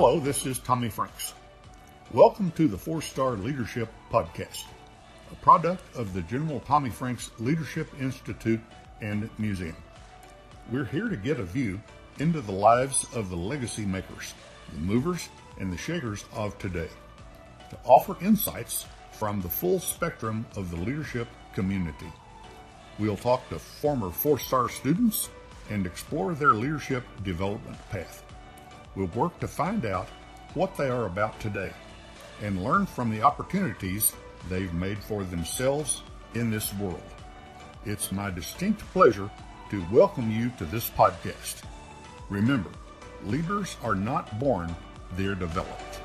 Hello, this is Tommy Franks. Welcome to the 4-Star Leadership Podcast, a product of the General Tommy Franks Leadership Institute and Museum. We're here to get a view into the lives of the legacy makers, the movers and the shakers of today, to offer insights from the full spectrum of the leadership community. We'll talk to former 4-star students and explore their leadership development path. We'll work to find out what they are about today and learn from the opportunities they've made for themselves in this world. It's my distinct pleasure to welcome you to this podcast. Remember, leaders are not born, they're developed.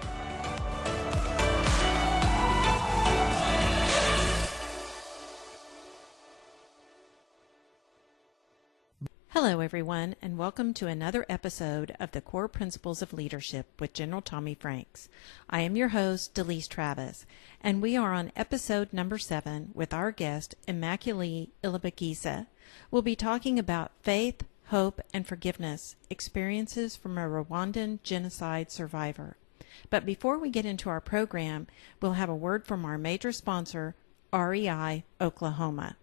Hello, everyone, and welcome to another episode of the Core Principles of Leadership with General Tommy Franks. I am your host, Delise Travis, and we are on episode number 7 with our guest, Immaculée Ilibagiza. We'll be talking about faith, hope, and forgiveness, experiences from a Rwandan genocide survivor. But before we get into our program, we'll have a word from our major sponsor, REI Oklahoma.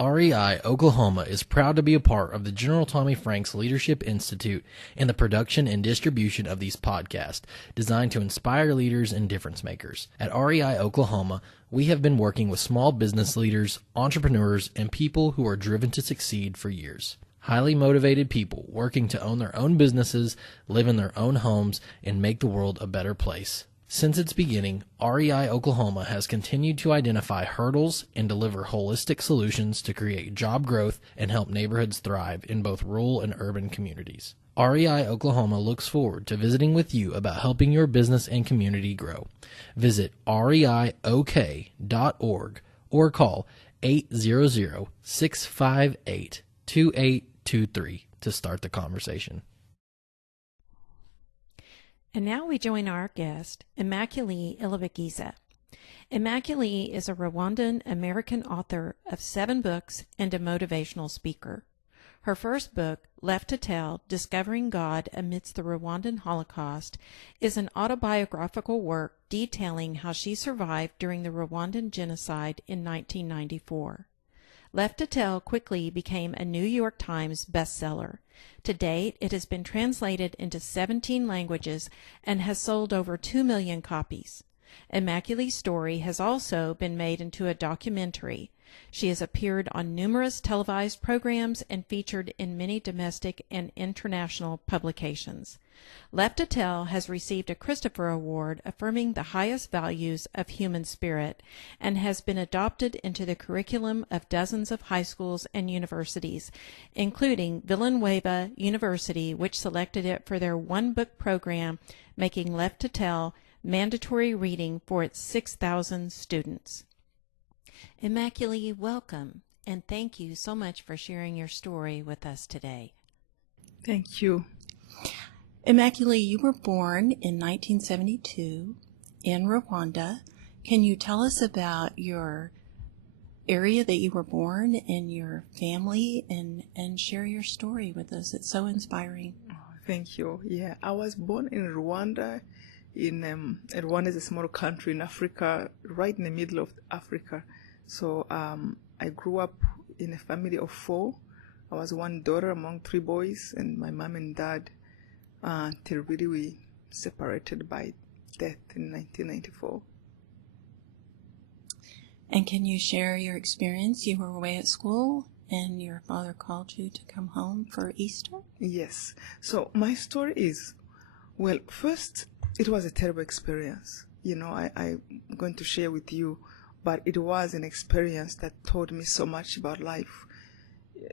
REI Oklahoma is proud to be a part of the General Tommy Franks Leadership Institute and the production and distribution of these podcasts designed to inspire leaders and difference makers. At REI Oklahoma, we have been working with small business leaders, entrepreneurs, and people who are driven to succeed for years. Highly motivated people working to own their own businesses, live in their own homes, and make the world a better place. Since its beginning, REI Oklahoma has continued to identify hurdles and deliver holistic solutions to create job growth and help neighborhoods thrive in both rural and urban communities. REI Oklahoma looks forward to visiting with you about helping your business and community grow. Visit reiok.org or call 800-658-2823 to start the conversation. And now we join our guest, Immaculée Ilibagiza. Immaculée is a Rwandan American author of 7 books and a motivational speaker. Her first book, Left to Tell, Discovering God Amidst the Rwandan Holocaust, is an autobiographical work detailing how she survived during the Rwandan genocide in 1994. Left to Tell quickly became a New York Times bestseller. To date, it has been translated into 17 languages and has sold over 2 million copies. Immaculée's story has also been made into a documentary. She has appeared on numerous televised programs and featured in many domestic and international publications. Left to Tell has received a Christopher Award affirming the highest values of human spirit and has been adopted into the curriculum of dozens of high schools and universities, including Villanova University, which selected it for their one-book program, making Left to Tell mandatory reading for its 6,000 students. Immaculée, welcome, and thank you so much for sharing your story with us today. Thank you. Immaculée, you were born in 1972 in Rwanda. Can you tell us about your area that you were born and your family and share your story with us? It's so inspiring. Oh, thank you. Yeah, I was born in Rwanda. Rwanda is a small country in Africa, right in the middle of Africa. So I grew up in a family of 4. I was one daughter among 3 boys, and my mom and dad until really we separated by death in 1994. And can you share your experience? You were away at school and your father called you to come home for Easter? Yes. So my story is, well, first, it was a terrible experience. You know, I'm going to share with you, but it was an experience that taught me so much about life.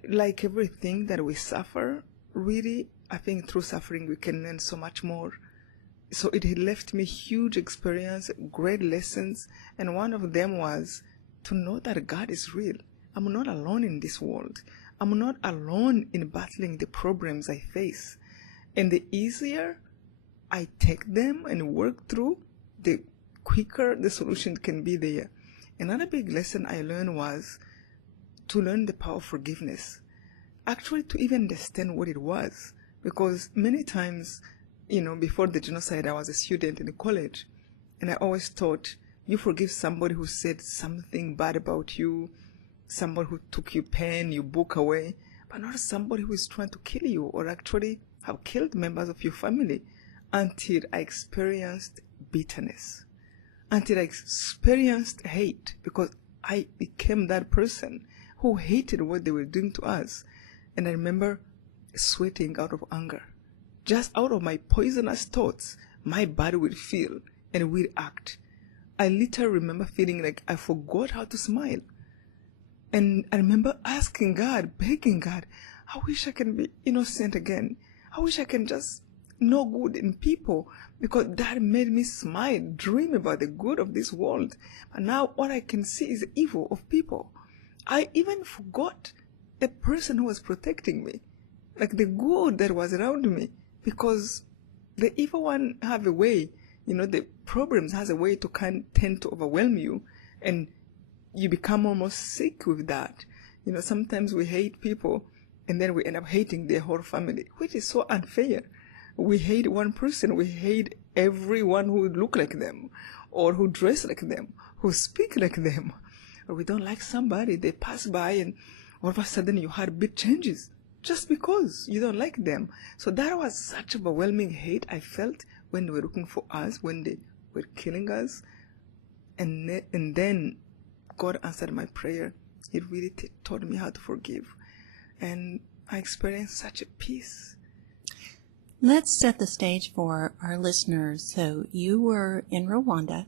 Like everything that we suffer, really, I think through suffering we can learn so much more. So it left me huge experience, great lessons, and one of them was to know that God is real. I'm not alone in this world. I'm not alone in battling the problems I face. And the easier I take them and work through, the quicker the solution can be there. Another big lesson I learned was to learn the power of forgiveness. Actually, to even understand what it was. Because many times before the genocide, I was a student in college, and I always thought, you forgive somebody who said something bad about you, somebody who took your pen, your book away, but not somebody who is trying to kill you or actually have killed members of your family, until I experienced bitterness, until I experienced hate, because I became that person who hated what they were doing to us. And I remember sweating out of anger. Just out of my poisonous thoughts, my body would feel and would act. I literally remember feeling like I forgot how to smile. And I remember asking God, begging God, I wish I can be innocent again. I wish I can just know good in people, because that made me smile, dream about the good of this world. But now what I can see is the evil of people. I even forgot the person who was protecting me, like the good that was around me, because the evil one have a way, the problems has a way to tend to overwhelm you, and you become almost sick with that. Sometimes we hate people, and then we end up hating their whole family, which is so unfair. We hate one person, we hate everyone who look like them, or who dress like them, who speak like them. Or we don't like somebody, they pass by and all of a sudden you had big changes just because you don't like them. So that was such overwhelming hate I felt when they were looking for us, when they were killing us. And then God answered my prayer. He really taught me how to forgive. And I experienced such a peace. Let's set the stage for our listeners. So you were in Rwanda,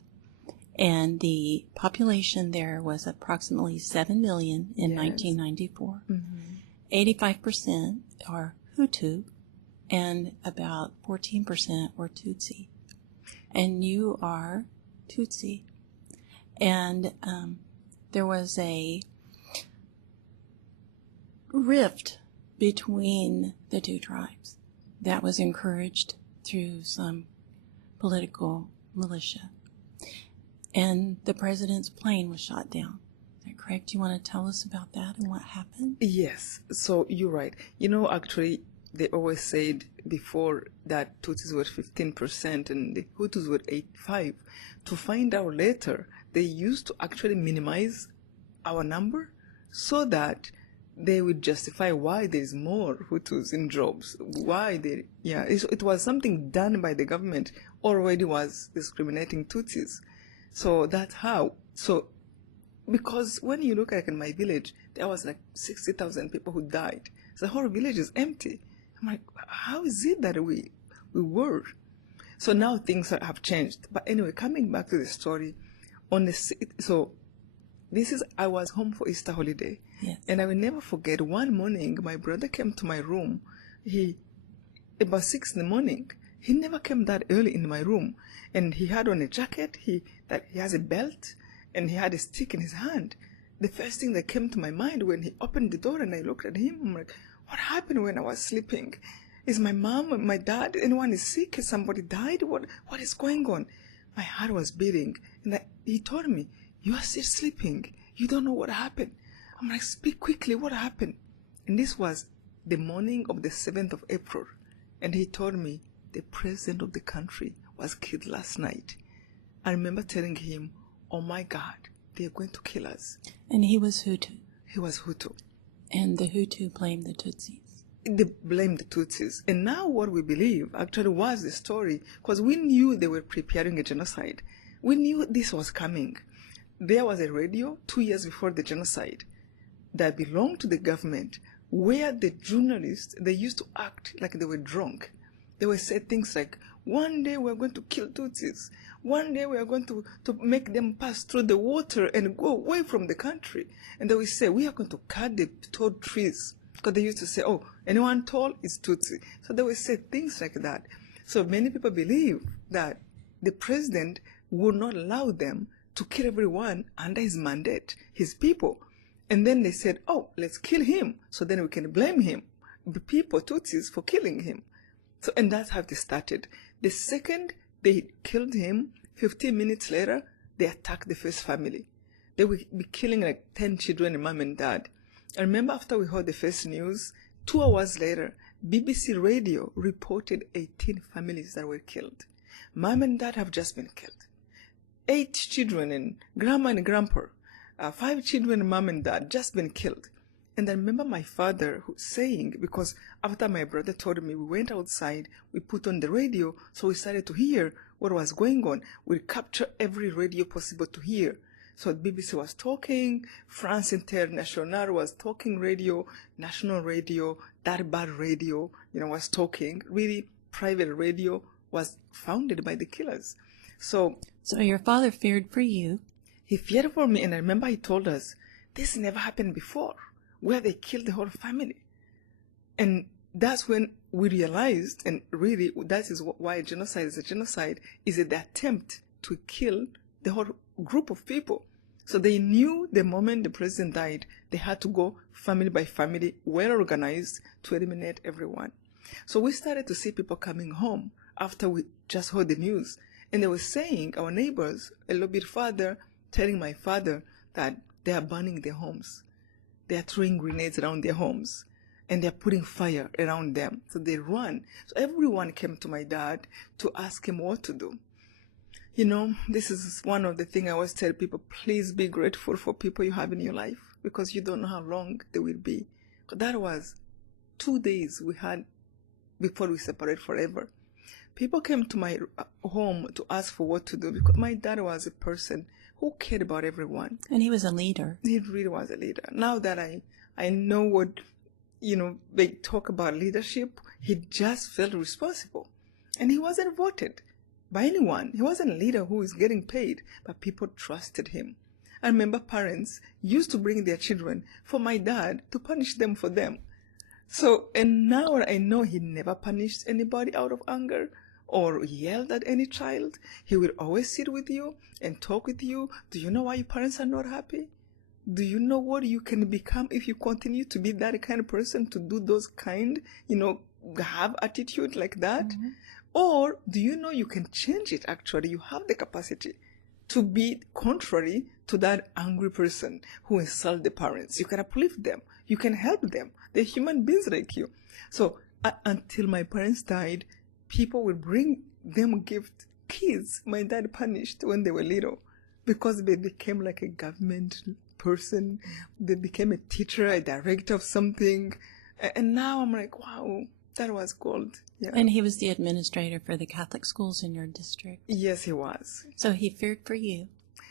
and the population there was approximately 7 million in 1994. Mm-hmm. 85% are Hutu, and about 14% were Tutsi. And you are Tutsi. And there was a rift between the two tribes that was encouraged through some political militia. And the president's plane was shot down. Is that correct? Do you want to tell us about that and what happened? Yes. So you're right. Actually, they always said before that Tutsis were 15% and the Hutus were 85%. To find out later, they used to actually minimize our number so that they would justify why there is more Hutus in jobs. It was something done by the government already was discriminating Tutsis. So that's how. So because when you look in my village, there was like 60,000 people who died. So the whole village is empty. I'm like, how is it that we were? So now things have changed. But anyway, coming back to the story, I was home for Easter holiday. Yes. And I will never forget, one morning, my brother came to my room. About 6 in the morning. He never came that early in my room. And he had on a jacket, he has a belt, and he had a stick in his hand. The first thing that came to my mind when he opened the door and I looked at him, I'm like, what happened when I was sleeping? Is my mom, my dad, anyone is sick? Has somebody died? What is going on? My heart was beating. And he told me, you are still sleeping. You don't know what happened. I'm like, speak quickly, what happened? And this was the morning of the 7th of April. And he told me, the president of the country was killed last night. I remember telling him, oh my God, they're going to kill us. And he was Hutu. He was Hutu. And the Hutu blamed the Tutsis. They blamed the Tutsis. And now what we believe actually was the story, because we knew they were preparing a genocide. We knew this was coming. There was a radio 2 years before the genocide that belonged to the government, where the journalists, they used to act like they were drunk. They would say things like, one day we're going to kill Tutsis. One day we are going to make them pass through the water and go away from the country. And they will say, we are going to cut the tall trees. Because they used to say, oh, anyone tall is Tutsi. So they will say things like that. So many people believe that the president would not allow them to kill everyone under his mandate, his people. And then they said, oh, let's kill him. So then we can blame him, the people, Tutsis, for killing him. So, and that's how they started. The second they killed him, 15 minutes later, they attacked the first family. They would be killing like 10 children, mom and dad. I remember after we heard the first news, 2 hours later, BBC Radio reported 18 families that were killed. Mom and dad have just been killed. 8 children and grandma and grandpa, 5 children, mom and dad, just been killed. And I remember my father saying, because after my brother told me, we went outside, we put on the radio, so we started to hear what was going on. We captured every radio possible to hear. So BBC was talking, France International was talking radio, national radio, Darbar radio, was talking. Really, private radio was founded by the killers. So your father feared for you. He feared for me, and I remember he told us, this never happened before, where they killed the whole family. And that's when we realized, and really that is why genocide is a genocide, is the attempt to kill the whole group of people. So they knew the moment the president died, they had to go family by family, well organized, to eliminate everyone. So we started to see people coming home after we just heard the news. And they were saying, our neighbors, a little bit further, telling my father that they are burning their homes. They are throwing grenades around their homes. And they are putting fire around them. So they run. So everyone came to my dad to ask him what to do. This is one of the things I always tell people, please be grateful for people you have in your life, because you don't know how long they will be. That was 2 days we had before we separate forever. People came to my home to ask for what to do, because my dad was a person who cared about everyone. And he was a leader. He really was a leader. Now that I know what, they talk about leadership, he just felt responsible. And he wasn't voted by anyone. He wasn't a leader who is getting paid, but people trusted him. I remember parents used to bring their children for my dad to punish them for them. So, and now I know he never punished anybody out of anger or yelled at any child. He will always sit with you and talk with you. Do you know why your parents are not happy? Do you know what you can become if you continue to be that kind of person, to do those kind, have attitude like that? Mm-hmm. Or do you know you can change it actually? You have the capacity to be contrary to that angry person who insulted the parents. You can uplift them. You can help them. They're human beings like you. So until my parents died, people would bring them gift kids my dad punished when they were little, because they became like a government person. They became a teacher, a director of something. And now I'm like, wow, that was gold. Yeah. And he was the administrator for the Catholic schools in your district. Yes, he was. So he feared for you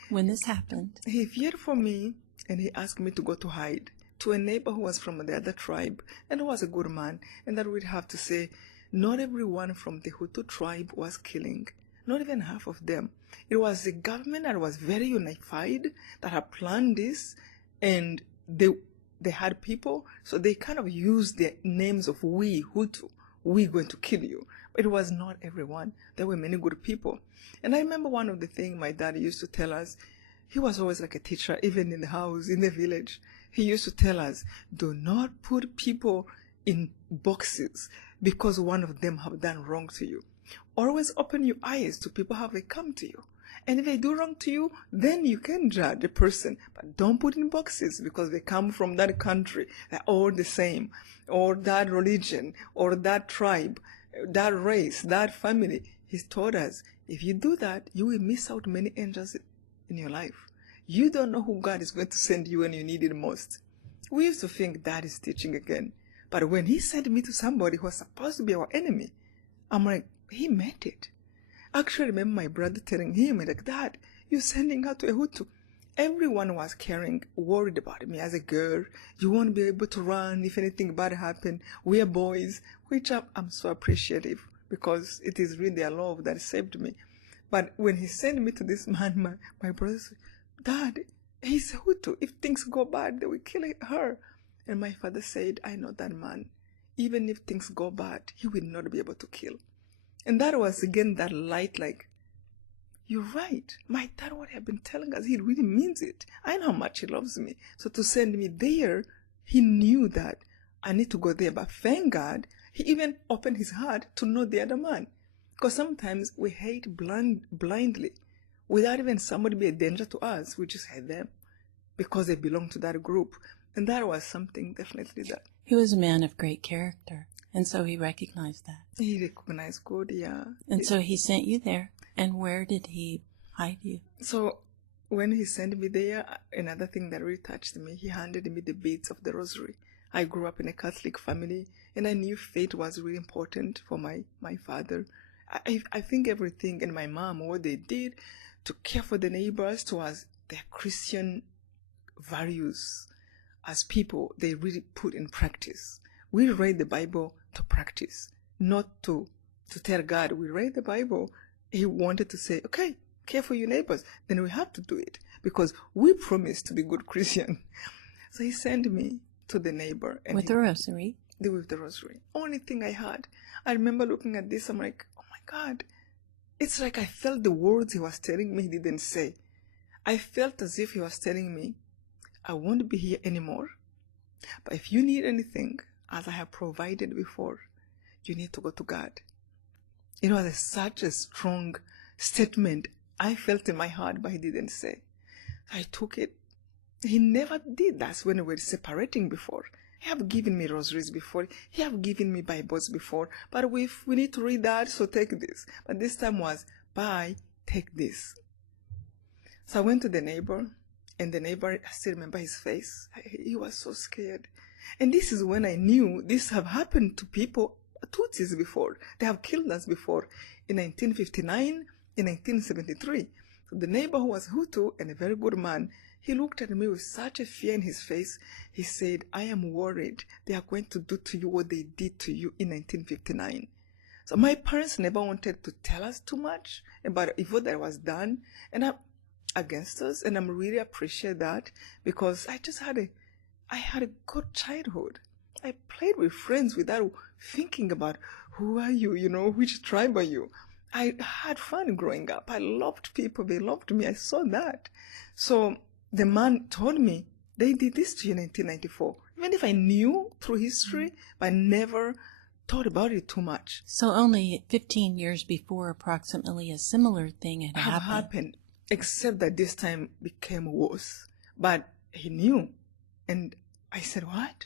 when this happened. He feared for me, and he asked me to go to hide to a neighbor who was from the other tribe and who was a good man. And that we'd have to say, not everyone from the Hutu tribe was killing. Not even half of them. It was the government that was very unified, that had planned this, and they had people, so they kind of used the names of we, Hutu, we going to kill you. But it was not everyone. There were many good people. And I remember one of the things my dad used to tell us, he was always like a teacher, even in the house, in the village. He used to tell us, do not put people in boxes because one of them have done wrong to you. Always open your eyes to people how they come to you. And if they do wrong to you, then you can judge the person. But don't put in boxes because they come from that country. They're all the same. Or that religion, or that tribe, that race, that family. He's taught us, if you do that, you will miss out many angels in your life. You don't know who God is going to send you when you need it most. We used to think that is teaching again. But when he sent me to somebody who was supposed to be our enemy, I'm like, he meant it. Actually, I remember my brother telling him, like, Dad, you're sending her to a Hutu. Everyone was caring, worried about me as a girl. You won't be able to run if anything bad happened. We are boys, which I'm so appreciative because it is really their love that saved me. But when he sent me to this man, my brother said, Dad, he's a Hutu. If things go bad, they will kill her. And my father said, I know that man. Even if things go bad, he will not be able to kill. And that was again that light, like, you're right. My dad, what I've been telling us, he really means it. I know how much he loves me. So to send me there, he knew that I need to go there. But thank God, he even opened his heart to know the other man. Because sometimes we hate blindly. Without even somebody be a danger to us, we just hate them because they belong to that group. And that was something definitely that. He was a man of great character. And so he recognized that. He recognized God, yeah. And so he sent you there. And where did he hide you? So when he sent me there, another thing that really touched me, he handed me the beads of the rosary. I grew up in a Catholic family, and I knew faith was really important for my father. I think everything, and my mom, what they did to care for the neighbors towards their Christian values as people, they really put in practice. We read the Bible to practice, not to tell God. We read the Bible. He wanted to say, okay, care for your neighbors. Then we have to do it because we promised to be good Christian. So he sent me to the neighbor. And with the rosary. With the rosary. Only thing I had. I remember looking at this, I'm like, oh my God. It's like I felt the words he was telling me he didn't say. I felt as if he was telling me, I won't be here anymore. But if you need anything, as I have provided before, you need to go to God. It was such a strong statement I felt in my heart, but he didn't say. I took it. He never did that when we were separating before. He have given me rosaries before. He have given me Bibles before. But we need to read that, so take this. But this time was, bye, take this. So I went to the neighbor, and the neighbor, I still remember his face. He was so scared. And this is when I knew this have happened to people, Tutsis before. They have killed us before in 1959, in 1973. So the neighbor who was Hutu and a very good man, he looked at me with such a fear in his face. He said, I am worried they are going to do to you what they did to you in 1959. So my parents never wanted to tell us too much about evil that was done and against us. And I really appreciate that because I had a good childhood. I played with friends without thinking about who are you, which tribe are you. I had fun growing up. I loved people. They loved me. I saw that. So the man told me, they did this to you in 1994. Even if I knew through history, but I never thought about it too much. So only 15 years before, approximately, a similar thing had happened. Except that this time became worse. But he knew. And I said, what?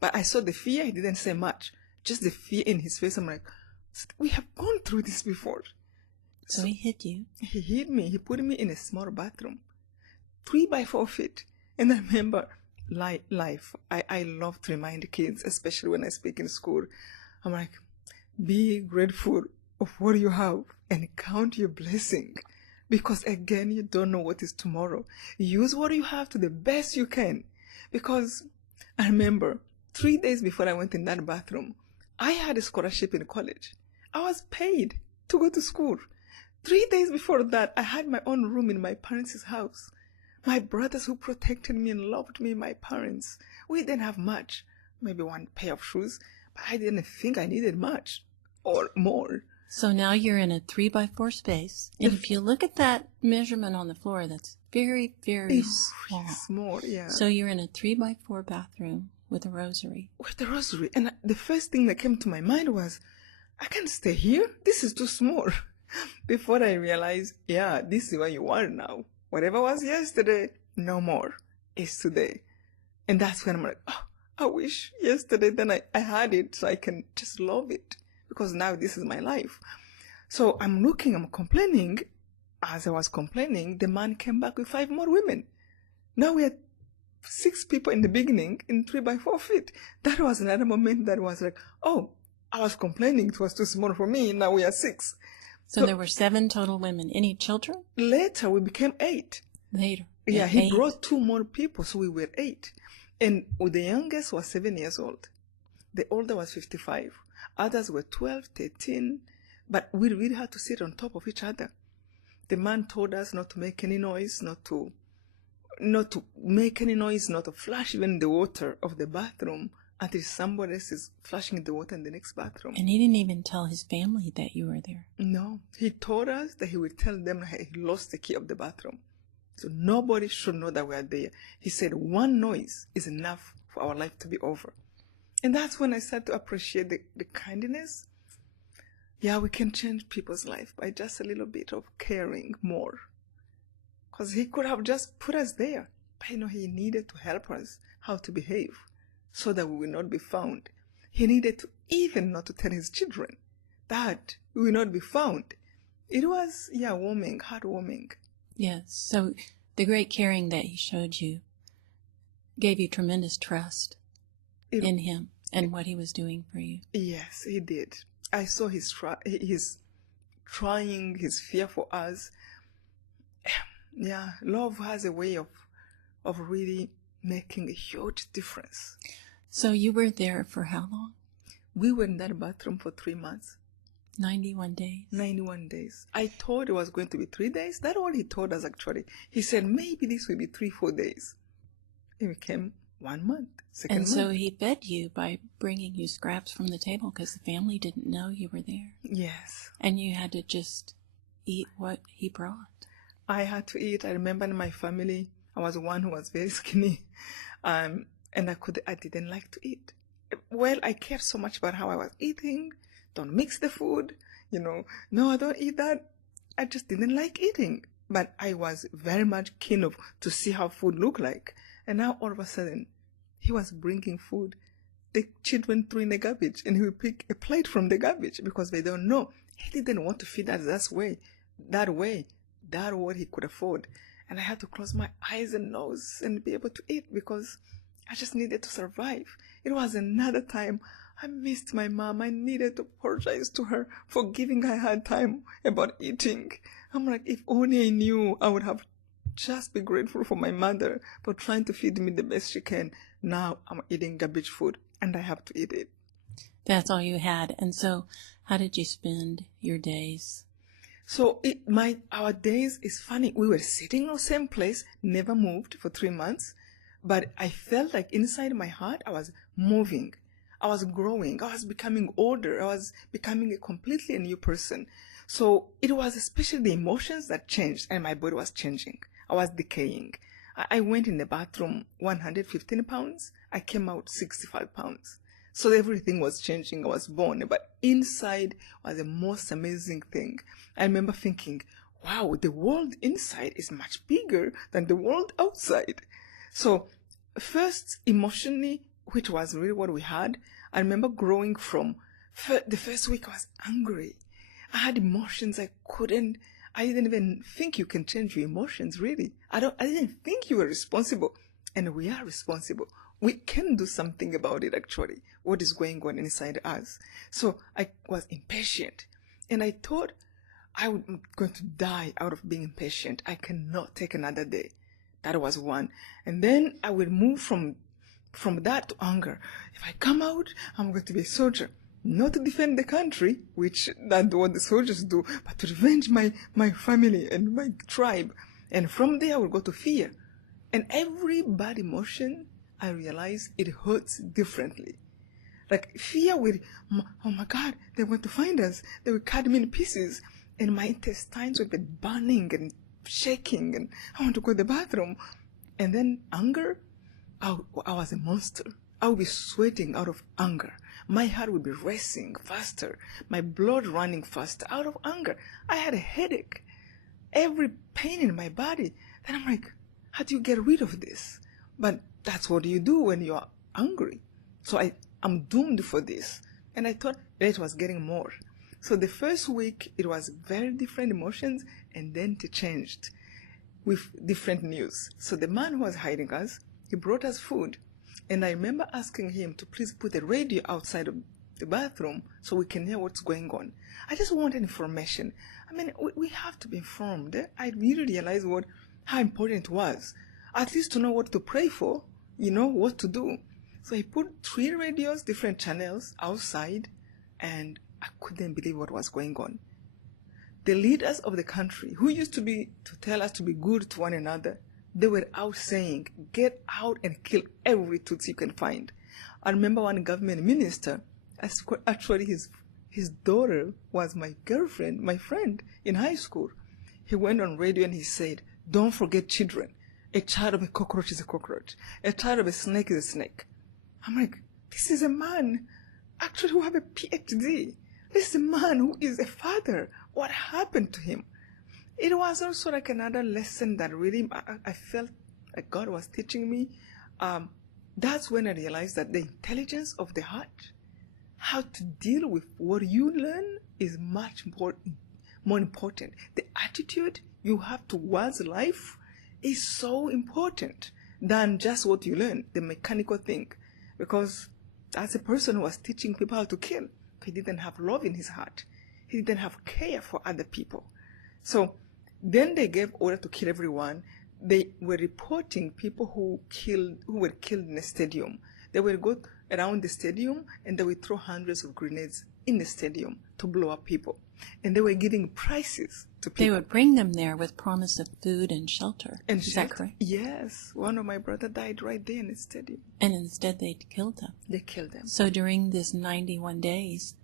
But I saw the fear. He didn't say much. Just the fear in his face. I'm like, we have gone through this before. So he hid you. He hid me. He put me in a small bathroom. 3 by 4 feet. And I remember life. I love to remind kids, especially when I speak in school. I'm like, be grateful of what you have and count your blessing. Because again, you don't know what is tomorrow. Use what you have to the best you can. Because I remember 3 days before I went in that bathroom, I had a scholarship in college. I was paid to go to school. 3 days before that, I had my own room in my parents' house. My brothers who protected me and loved me, my parents, we didn't have much. Maybe 1 pair of shoes, but I didn't think I needed much or more. So now you're in a 3 by 4 space. And if you look at that measurement on the floor, that's very, very small. Small, yeah. So you're in a 3 by 4 bathroom with a rosary. With the rosary. And the first thing that came to my mind was, I can't stay here. This is too small. Before I realized, yeah, this is where you are now. Whatever was yesterday, no more. It's today. And that's when I'm like, oh, I wish yesterday then I had it so I can just love it. Because now this is my life. So I'm complaining. As I was complaining, the man came back with 5 more women. Now we had 6 people in the beginning in 3 by 4 feet. That was another moment that was like, oh, I was complaining it was too small for me. Now we are 6. So there were 7 total women. Any children? Later we became 8. Later. Yeah, he brought 2 more people, so we were 8. And the youngest was 7 years old. The older was 55. Others were 12, 13. But we really had to sit on top of each other. The man told us not to make any noise, not to make any noise, not to flash even the water of the bathroom until somebody else is flashing the water in the next bathroom. And he didn't even tell his family that you were there. No. He told us that he would tell them he lost the key of the bathroom. So nobody should know that we are there. He said 1 noise is enough for our life to be over. And that's when I started to appreciate the kindness. Yeah, we can change people's life by just a little bit of caring more. Because he could have just put us there. But he needed to help us how to behave so that we will not be found. he needed to even not to tell his children that we will not be found. It was, warming, heartwarming. Yes. So the great caring that he showed you gave you tremendous trust in him and what he was doing for you. Yes, he did. I saw his trying, his fear for us. Yeah, love has a way of really making a huge difference. So you were there for how long? We were in that bathroom for 3 months. 91 days. 91 days. I thought it was going to be 3 days. That's all he told us, actually. He said, maybe this will be 3-4 days. It became 1 month, second month. And so he fed you by bringing you scraps from the table because the family didn't know you were there. Yes. And you had to just eat what he brought. I had to eat. I remember in my family, I was the one who was very skinny. And I didn't like to eat. Well, I cared so much about how I was eating. Don't mix the food. No, I don't eat that. I just didn't like eating. But I was very much keen to see how food looked like. And now all of a sudden, he was bringing food. The children threw in the garbage, and he would pick a plate from the garbage because they don't know. He didn't want to feed us that way. That's what he could afford. And I had to close my eyes and nose and be able to eat because I just needed to survive. It was another time I missed my mom. I needed to apologize to her for giving her a hard time about eating. I'm like, if only I knew, I would have just be grateful for my mother for trying to feed me the best she can. Now I'm eating garbage food and I have to eat it. That's all you had. And so how did you spend your days? So our days is funny. We were sitting in the same place, never moved for 3 months. But I felt like inside my heart, I was moving. I was growing. I was becoming older. I was becoming a completely new person. So it was especially the emotions that changed and my body was changing. I was decaying. I went in the bathroom 115 pounds. I came out 65 pounds. So everything was changing. I was born. But inside was the most amazing thing. I remember thinking, wow, the world inside is much bigger than the world outside. So first, emotionally, which was really what we had, I remember growing from the first week I was angry. I had emotions I didn't even think you can change your emotions, really. I didn't think you were responsible. And we are responsible. We can do something about it, actually, what is going on inside us. So I was impatient. And I thought I'm going to die out of being impatient. I cannot take another day. That was one. And then I will move from that to anger. If I come out, I'm going to be a soldier. Not to defend the country, which that's what the soldiers do, but to revenge my family and my tribe. And from there, I will go to fear. And every bad emotion, I realize it hurts differently. Like fear will, oh my God, they're going to find us. They will cut me in pieces. And my intestines will be burning and shaking, and I want to go to the bathroom. And then anger, I was a monster. I would be sweating out of anger. My heart would be racing faster, my blood running faster out of anger. I had a headache, every pain in my body. Then I'm like, how do you get rid of this? But that's what you do when you're angry. So I'm doomed for this. And I thought it was getting more. So the first week, it was very different emotions, and then it changed with different news. So the man who was hiding us, he brought us food. And I remember asking him to please put a radio outside of the bathroom so we can hear what's going on. I just wanted information. I mean, we have to be informed. I really realized how important it was. At least to know what to pray for, what to do. So he put 3 radios, different channels outside, and I couldn't believe what was going on. The leaders of the country, who used to tell us to be good to one another, they were out saying, get out and kill every Tutsi you can find. I remember one government minister, actually his daughter was my girlfriend, my friend in high school. He went on radio and he said, don't forget children. A child of a cockroach is a cockroach. A child of a snake is a snake. I'm like, this is a man actually who have a PhD. This is a man who is a father. What happened to him? It was also like another lesson that really I felt like God was teaching me. That's when I realized that the intelligence of the heart how to deal with what you learn is much more important. The attitude you have towards life is so important than just what you learn, the mechanical thing. Because as a person who was teaching people how to kill, he didn't have love in his heart. He didn't have care for other people. So then they gave order to kill everyone. They were reporting people who were killed in a stadium. They would go around the stadium and they would throw hundreds of grenades in the stadium to blow up people. And they were giving prizes to people. They would bring them there with promise of food and shelter. And Is that correct? Yes. One of my brothers died right there in the stadium. And instead they killed them. They killed them. So during this 91 days,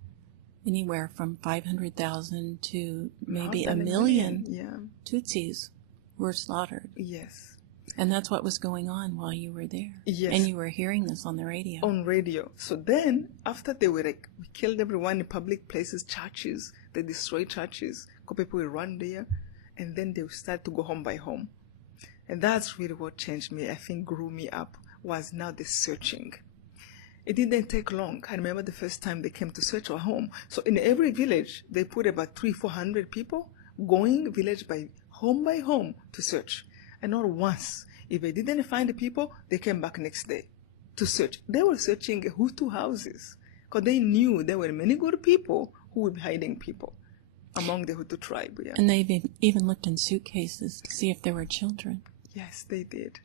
anywhere from 500,000 to maybe a million Tutsis were slaughtered. Yes. And that's what was going on while you were there. Yes. And you were hearing this on the radio. On radio. So then, after they were like, we killed everyone in public places, churches, they destroyed churches, people will run there, and then they start to go home by home. And that's really what changed me, I think grew me up, was now the searching. It didn't take long. I remember the first time they came to search our home. So in every village, they put about 300-400 people going village by home to search. And not once. If they didn't find the people, they came back next day to search. They were searching Hutu houses because they knew there were many good people who were hiding people among the Hutu tribe. Yeah. And they even looked in suitcases to see if there were children. Yes, they did.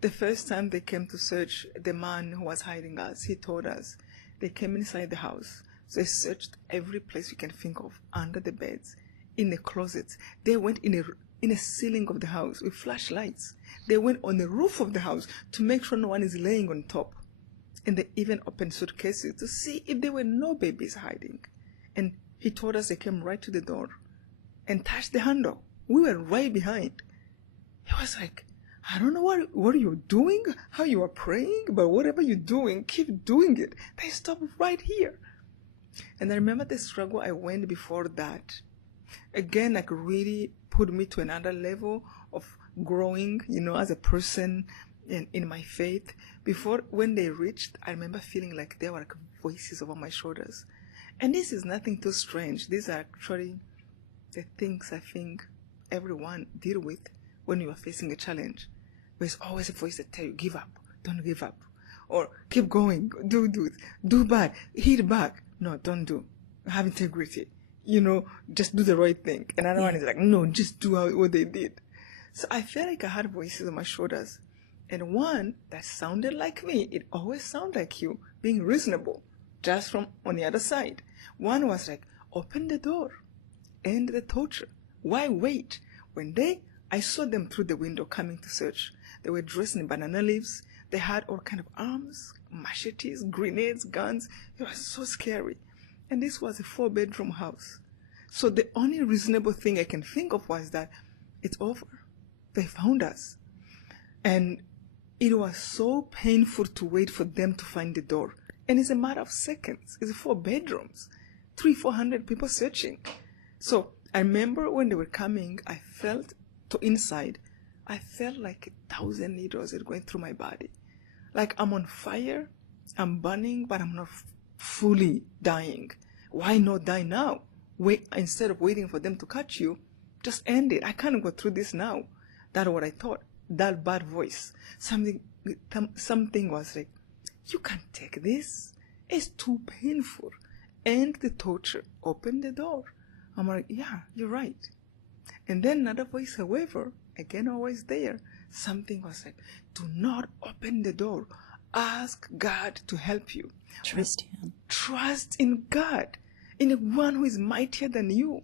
The first time they came to search, the man who was hiding us, he told us, they came inside the house. So they searched every place you can think of, under the beds, in the closets. They went in a ceiling of the house with flashlights. They went on the roof of the house to make sure no one is laying on top. And they even opened suitcases to see if there were no babies hiding. And he told us they came right to the door and touched the handle. We were right behind. He was like, I don't know what you're doing, how you are praying, but whatever you're doing, keep doing it. They stopped right here. And I remember the struggle I went before that. Again, like really put me to another level of growing, as a person in my faith. Before, when they reached, I remember feeling like there were like voices over my shoulders. And this is nothing too strange. These are actually the things I think everyone deal with when you are facing a challenge. There's always a voice that tells you, give up, don't give up. Or keep going, do bad, hit back. No, don't do. Have integrity. Just do the right thing. And another one is like, no, just do what they did. So I felt like I had voices on my shoulders. And one that sounded like me, it always sounded like you, being reasonable, just from on the other side. One was like, open the door, end the torture. Why wait? I saw them through the window coming to search. They were dressed in banana leaves. They had all kind of arms, machetes, grenades, guns. It was so scary. And this was a 4-bedroom house. So the only reasonable thing I can think of was that it's over. They found us. And it was so painful to wait for them to find the door. And it's a matter of seconds. It's 4 bedrooms, 300-400 people searching. So I remember when they were coming, I felt inside, I felt like 1,000 needles are going through my body. Like I'm on fire, I'm burning, but I'm not fully dying. Why not die now? Wait, instead of waiting for them to catch you, just end it. I can't go through this now. That's what I thought. That bad voice. Something was like, you can't take this. It's too painful. End the torture. Open the door. I'm like, yeah, you're right. And then another voice, however, again always there, something was like, do not open the door. Ask God to help you. Trust Him. Trust in God, in the one who is mightier than you.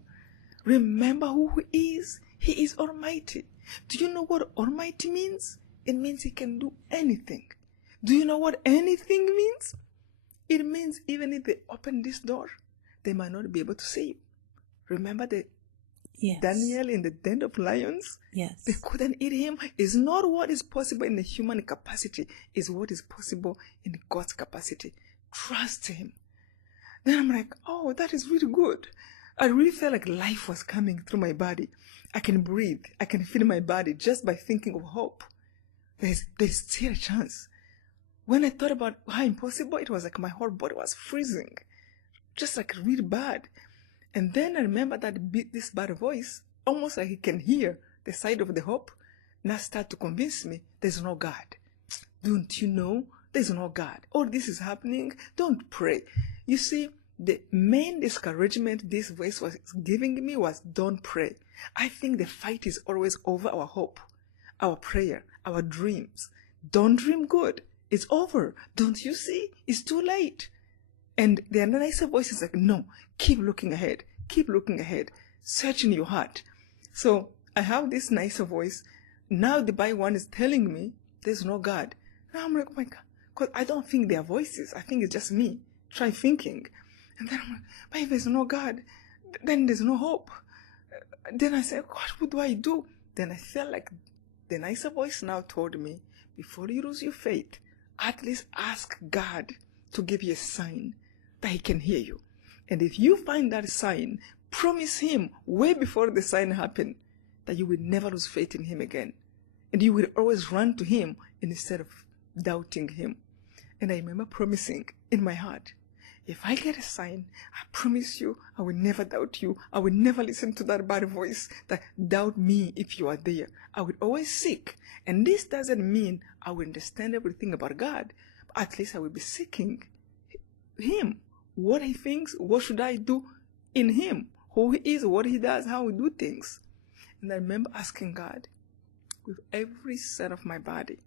Remember who He is. He is Almighty. Do you know what Almighty means? It means He can do anything. Do you know what anything means? It means even if they open this door, they might not be able to see you. Remember Daniel in the den of lions? Yes. They couldn't eat him. It's not what is possible in the human capacity. It's what is possible in God's capacity. Trust Him. Then I'm like, oh, that is really good. I really felt like life was coming through my body. I can breathe. I can feel my body just by thinking of hope. There's still a chance. When I thought about how impossible, it was like my whole body was freezing. just like really bad. And then I remember that this bad voice, almost like he can hear the side of the hope, now start to convince me there's no God. Don't you know there's no God? All this is happening. Don't pray. You see, the main discouragement this voice was giving me was don't pray. I think the fight is always over our hope, our prayer, our dreams. Don't dream good. It's over. Don't you see? It's too late. And the nicer voice is like, no, keep looking ahead. Keep looking ahead. Search in your heart. So I have this nicer voice. Now the by one is telling me there's no God. Now I'm like, oh my God. Because I don't think they are voices. I think it's just me. Try thinking. And then I'm like, but if there's no God, then there's no hope. Then I said, God, what do I do? Then I felt like the nicer voice now told me, before you lose your faith, at least ask God to give you a sign that he can hear you. And if you find that sign, promise him way before the sign happened that you will never lose faith in him again. And you will always run to him instead of doubting him. And I remember promising in my heart, if I get a sign, I promise you, I will never doubt you. I will never listen to that bad voice that doubt me if you are there. I will always seek. And this doesn't mean I will understand everything about God. But at least I will be seeking him. What he thinks, what should I do in him? Who he is, what he does, how he do things. And I remember asking God with every cell of my body.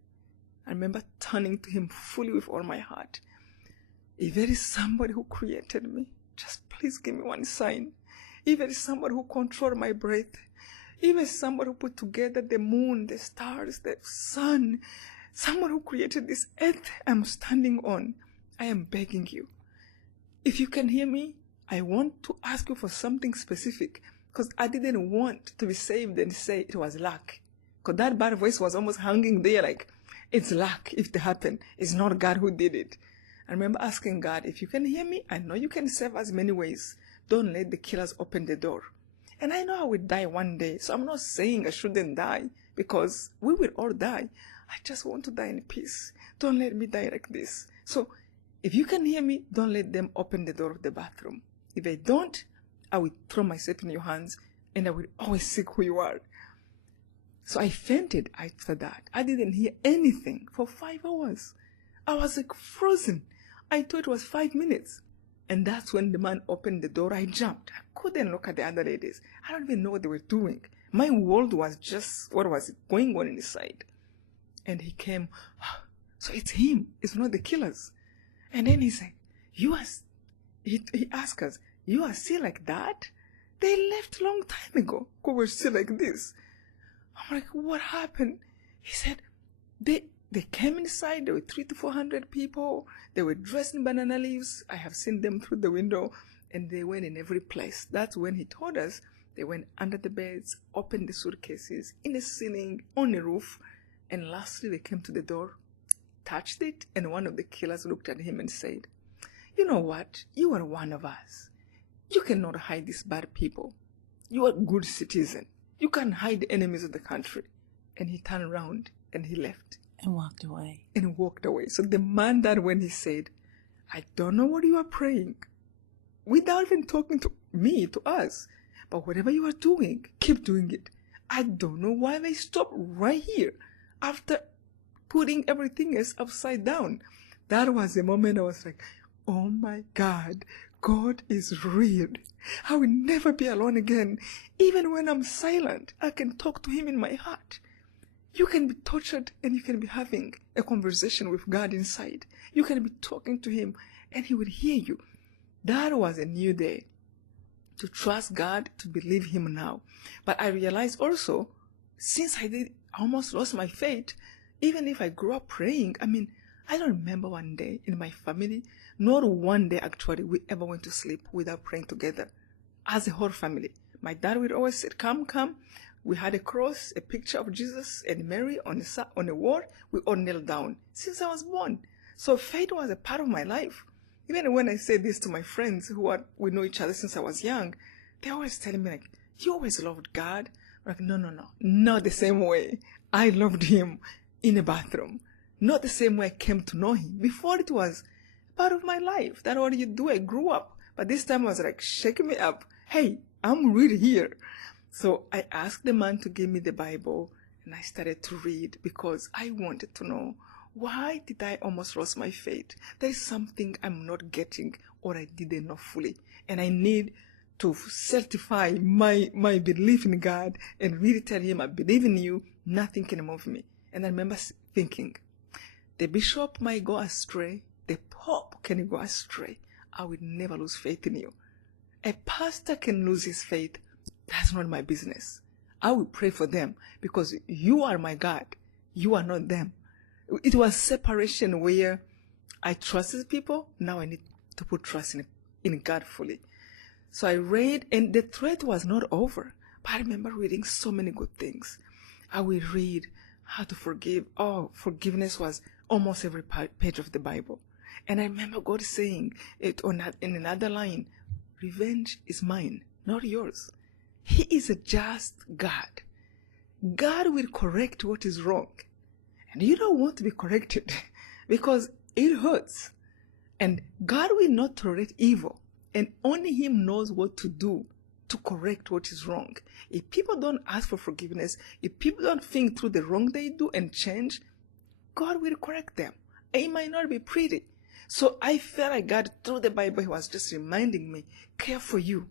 I remember turning to him fully with all my heart. If there is somebody who created me, just please give me one sign. If there is somebody who controls my breath, if there is somebody who put together the moon, the stars, the sun, someone who created this earth I'm standing on, I am begging you. If you can hear me, I want to ask you for something specific, because I didn't want to be saved and say it was luck. Because that bad voice was almost hanging there like, it's luck if it happened. It's not God who did it. I remember asking God, if you can hear me, I know you can save us many ways. Don't let the killers open the door. And I know I will die one day, so I'm not saying I shouldn't die, because we will all die. I just want to die in peace. Don't let me die like this. So if you can hear me, don't let them open the door of the bathroom. If they don't, I will throw myself in your hands, and I will always seek who you are. So I fainted after that. I didn't hear anything for 5 hours. I was like frozen. I thought it was 5 minutes. And that's when the man opened the door. I jumped. I couldn't look at the other ladies. I don't even know what they were doing. My world was just what was going on inside. And he came. So it's him. It's not the killers. And then he said, he asked us, you are still like that? They left a long time ago. We're still like this. I'm like, what happened? He said, they came inside. There were 300 to 400 people. They were dressed in banana leaves. I have seen them through the window, and they went in every place. That's when he told us they went under the beds, opened the suitcases, in the ceiling, on the roof, and lastly they came to the door, touched it, and one of the killers looked at him and said, you know what? You are one of us. You cannot hide these bad people. You are a good citizen. You can't hide the enemies of the country. And he turned around and he left. And walked away. And walked away. So the man that when he said, I don't know what you are praying, without even talking to me, to us, but whatever you are doing, keep doing it. I don't know why they stopped right here after putting everything else upside down. That was the moment I was like, oh my God, God is real. I will never be alone again. Even when I'm silent, I can talk to him in my heart. You can be tortured and you can be having a conversation with God inside. You can be talking to him and he will hear you. That was a new day. To trust God, to believe him now. But I realized also, since I almost lost my faith, even if I grew up praying, I don't remember one day in my family, nor one day actually, we ever went to sleep without praying together. As a whole family. My dad would always say, come. We had a cross, a picture of Jesus and Mary on the wall. We all knelt down since I was born. So faith was a part of my life. Even when I say this to my friends we know each other since I was young, they always tell me like, you always loved God. I'm like, no, not the same way. I loved him in a bathroom. Not the same way I came to know him. Before it was part of my life. That's what you do. I grew up But this time I was like, shaking me up. Hey, I'm really here. So I asked the man to give me the Bible, and I started to read because I wanted to know, why did I almost lose my faith? There is something I'm not getting, or I didn't know fully. And I need to certify my belief in God and really tell him, I believe in you, nothing can move me. And I remember thinking, the bishop might go astray, the pope can go astray. I will never lose faith in you. A pastor can lose his faith. That's not my business. I will pray for them because you are my God. You are not them. It was separation where I trusted people. Now I need to put trust in God fully. So I read, and the thread was not over. But I remember reading so many good things. I will read how to forgive. Oh, forgiveness was almost every page of the Bible. And I remember God saying it in another line, revenge is mine, not yours. He is a just God. God will correct what is wrong. And you don't want to be corrected because it hurts. And God will not tolerate evil. And only Him knows what to do to correct what is wrong. If people don't ask for forgiveness, if people don't think through the wrong they do and change, God will correct them. It might not be pretty. So I felt like God, through the Bible, He was just reminding me, care for you.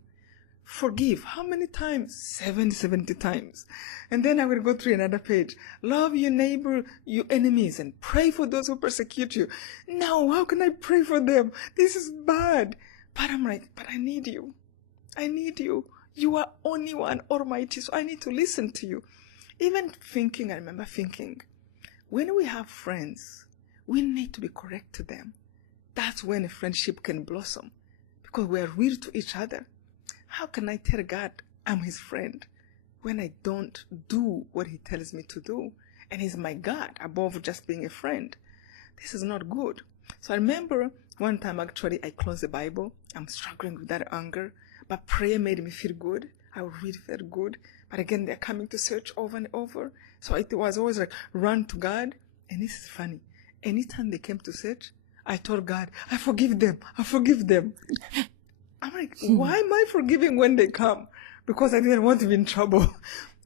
Forgive. How many times? 70 times. And then I will go through another page. Love your neighbor, your enemies, and pray for those who persecute you. No, how can I pray for them? This is bad. But I'm like, but I need you. I need you. You are only one Almighty, so I need to listen to you. Even thinking, I remember thinking, when we have friends, we need to be correct to them. That's when a friendship can blossom, because we are real to each other. How can I tell God I'm His friend when I don't do what He tells me to do? And He's my God above just being a friend. This is not good. So I remember one time actually I closed the Bible. I'm struggling with that anger, but prayer made me feel good. I would read, felt good. But again, they're coming to search over and over. So it was always like, run to God. And this is funny. Anytime they came to search, I told God, I forgive them. I forgive them. I'm like, why am I forgiving when they come? Because I didn't want to be in trouble.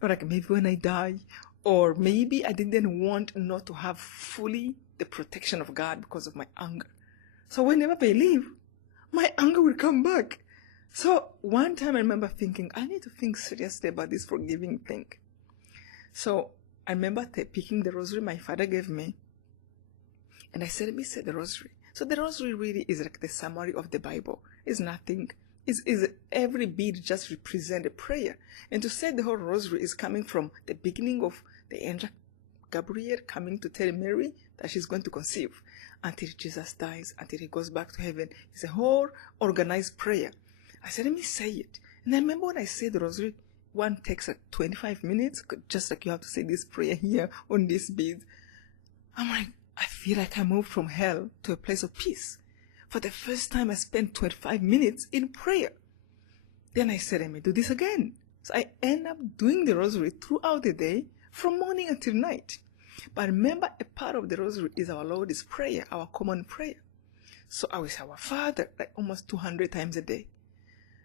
Or like maybe when I die, or maybe I didn't want not to have fully the protection of God because of my anger. So whenever they leave, my anger will come back. So one time I remember thinking, I need to think seriously about this forgiving thing. So I remember picking the rosary my father gave me. And I said, let me say the rosary. So the rosary really is like the summary of the Bible. It's nothing. Is every bead just represent a prayer. And to say the whole rosary is coming from the beginning of the angel Gabriel coming to tell Mary that she's going to conceive until Jesus dies, until He goes back to heaven. It's a whole organized prayer. I said, let me say it. And I remember when I said the rosary, one takes like 25 minutes, just like you have to say this prayer here on this bead. I'm like, I feel like I moved from hell to a place of peace. For the first time, I spent 25 minutes in prayer. Then I said, I may do this again. So I end up doing the rosary throughout the day, from morning until night. But remember, a part of the rosary is our Lord's Prayer, our common prayer. So I will say, Our Father, like almost 200 times a day.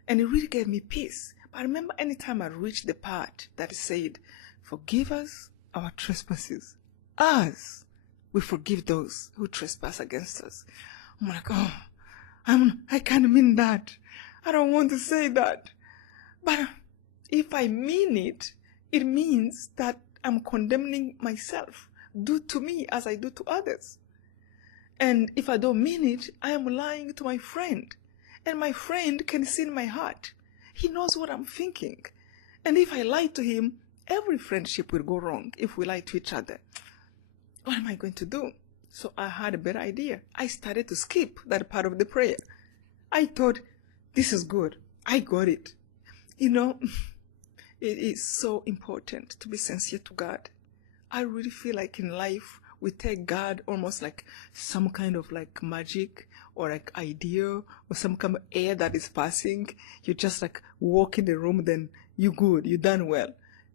And it really gave me peace. But I remember anytime I reached the part that said, forgive us our trespasses, as we forgive those who trespass against us. I'm like, oh, I can't mean that. I don't want to say that. But if I mean it, it means that I'm condemning myself. Do to me as I do to others. And if I don't mean it, I am lying to my friend. And my friend can see in my heart. He knows what I'm thinking. And if I lie to him, every friendship will go wrong if we lie to each other. What am I going to do? So I had a better idea. I started to skip that part of the prayer. I thought, this is good. I got it. You know, it is so important to be sincere to God. I really feel like in life, we take God almost like some kind of like magic or like idea or some kind of air that is passing. You just like walk in the room, then you're good, you're done well.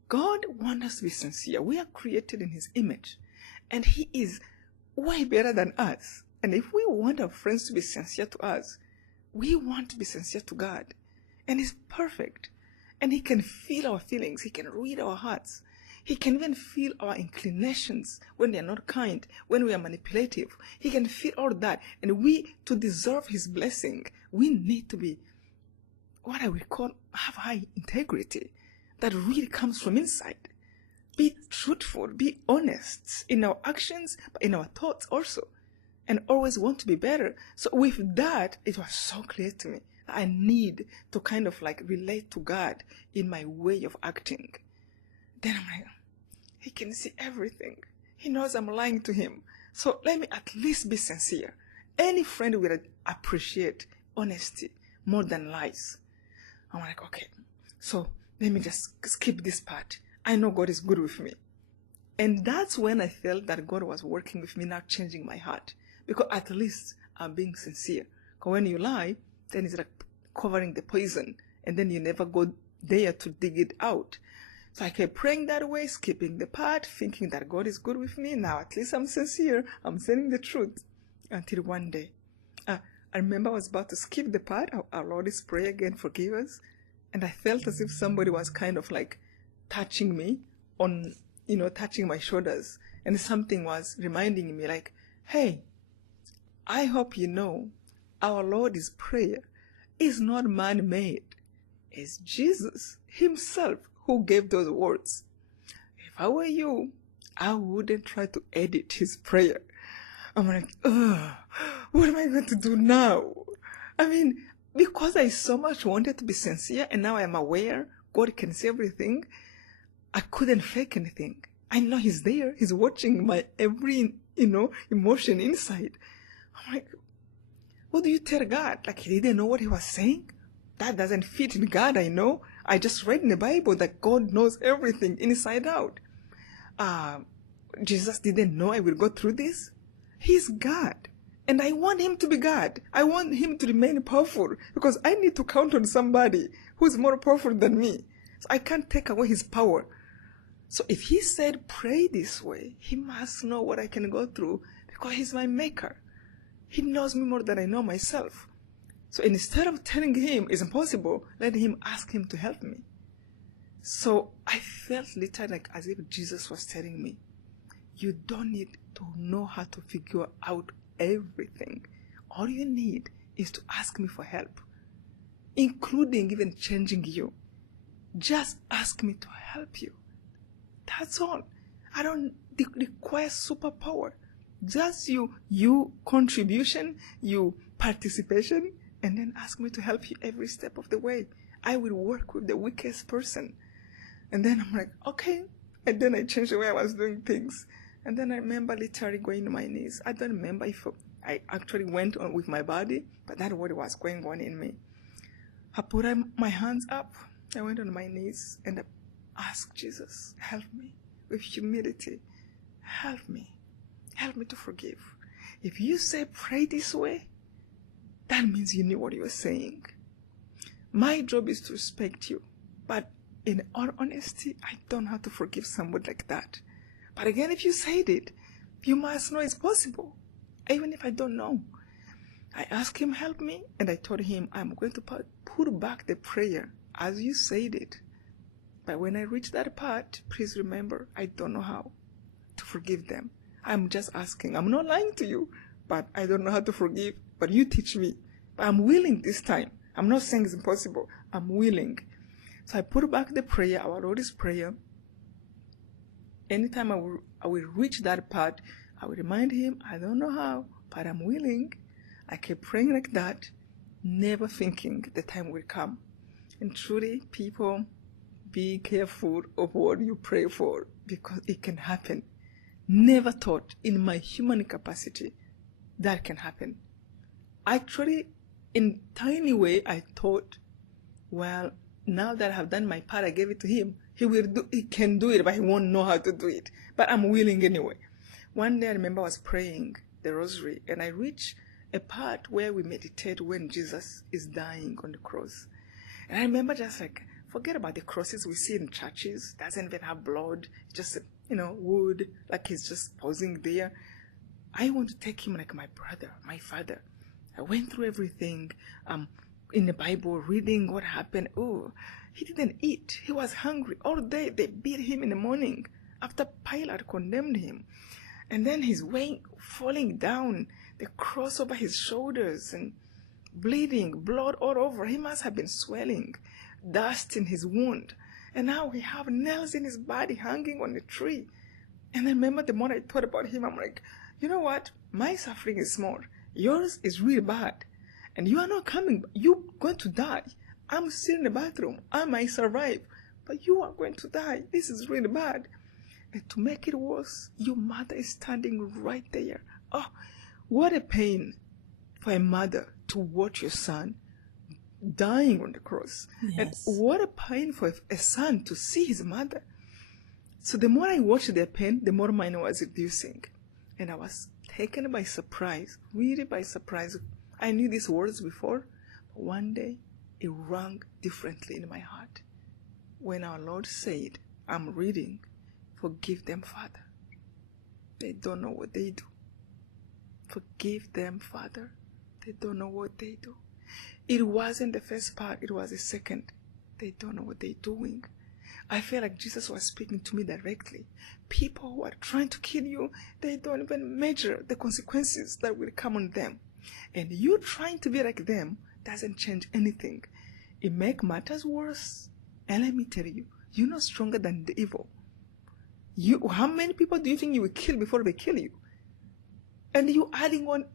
God wants us to be sincere. We are created in His image. And He is way better than us. And if we want our friends to be sincere to us, we want to be sincere to God. And He's perfect. And He can feel our feelings. He can read our hearts. He can even feel our inclinations when they are not kind, when we are manipulative. He can feel all that. And we, to deserve His blessing, we need to be what I would call have high integrity that really comes from inside. Be truthful, be honest in our actions, but in our thoughts also, and always want to be better. So with that, it was so clear to me. I need to kind of like relate to God in my way of acting. Then I'm like, He can see everything. He knows I'm lying to Him. So let me at least be sincere. Any friend will appreciate honesty more than lies. I'm like, okay, so let me just skip this part. I know God is good with me. And that's when I felt that God was working with me, now changing my heart. Because at least I'm being sincere. Because when you lie, then it's like covering the poison. And then you never go there to dig it out. So I kept praying that way, skipping the part, thinking that God is good with me. Now at least I'm sincere. I'm saying the truth. Until one day, I remember I was about to skip the part. Our Lord is pray again, forgive us. And I felt as if somebody was kind of like touching me on, touching my shoulders. And something was reminding me like, hey, I hope you know our Lord's prayer is not man-made. It's Jesus Himself who gave those words. If I were you, I wouldn't try to edit His prayer. I'm like, what am I going to do now? I mean, because I so much wanted to be sincere and now I'm aware God can see everything, I couldn't fake anything. I know He's there. He's watching my every, emotion inside. I'm like, what do you tell God? Like He didn't know what He was saying? That doesn't fit in God, I know. I just read in the Bible that God knows everything inside out. Jesus didn't know I will go through this. He's God. And I want Him to be God. I want Him to remain powerful because I need to count on somebody who's more powerful than me. So I can't take away His power. So if He said pray this way, He must know what I can go through because He's my maker. He knows me more than I know myself. So instead of telling Him it's impossible, let Him ask Him to help me. So I felt literally like as if Jesus was telling me, you don't need to know how to figure out everything. All you need is to ask me for help, including even changing you. Just ask me to help you. That's all. I don't require superpower. Just you contribution, you participation, and then ask me to help you every step of the way. I will work with the weakest person. And then I'm like, okay. And then I changed the way I was doing things. And then I remember literally going to my knees. I don't remember if I actually went on with my body, but that's what was going on in me. I put my hands up. I went on my knees and I asked Jesus, help me with humility. Help me. Help me to forgive. If you say pray this way, that means you knew what you were saying. My job is to respect you. But in all honesty, I don't know how to forgive somebody like that. But again, if you said it, you must know it's possible, even if I don't know. I asked Him, help me, and I told Him, I'm going to put back the prayer as you said it. But when I reach that part, please remember, I don't know how to forgive them. I'm just asking. I'm not lying to you, but I don't know how to forgive, but you teach me. But I'm willing this time. I'm not saying it's impossible. I'm willing. So I put back the prayer, our Lord's Prayer. Anytime I will reach that part, I will remind Him, I don't know how, but I'm willing. I keep praying like that, never thinking the time will come. And truly, people, be careful of what you pray for because it can happen. Never thought in my human capacity that can happen. Actually, in tiny way, I thought, well, now that I have done my part, I gave it to Him. He can do it, but He won't know how to do it. But I'm willing anyway. One day I remember I was praying the rosary and I reached a part where we meditate when Jesus is dying on the cross. And I remember just like, forget about the crosses we see in churches. Doesn't even have blood. Just, wood, like He's just posing there. I want to take Him like my brother, my father. I went through everything in the Bible, reading what happened. Oh, he didn't eat. He was hungry all day. They beat him in the morning after Pilate condemned him. And then his weight falling down, the cross over his shoulders and bleeding, blood all over. He must have been swelling, dust in his wound. And now he have nails in his body hanging on the tree. And I remember the more I thought about him, I'm like, you know what? My suffering is small. Yours is really bad. And you are not coming. You're going to die. I'm still in the bathroom. I might survive. But you are going to die. This is really bad. And to make it worse, your mother is standing right there. Oh, what a pain for a mother to watch your son dying on the cross. Yes. And what a pain for a son to see his mother. So the more I watched their pain, the more mine was reducing. And I was taken by surprise, really by surprise. I knew these words before, but one day it rang differently in my heart. When our Lord said, I'm reading, forgive them, Father. They don't know what they do. Forgive them, Father. They don't know what they do. It wasn't the first part, it was the second. They don't know what they're doing. I felt like Jesus was speaking to me directly. People who are trying to kill you, they don't even measure the consequences that will come on them. And you trying to be like them doesn't change anything. It makes matters worse. And let me tell you, you're not stronger than the evil. How many people do you think you will kill before they kill you? And you adding on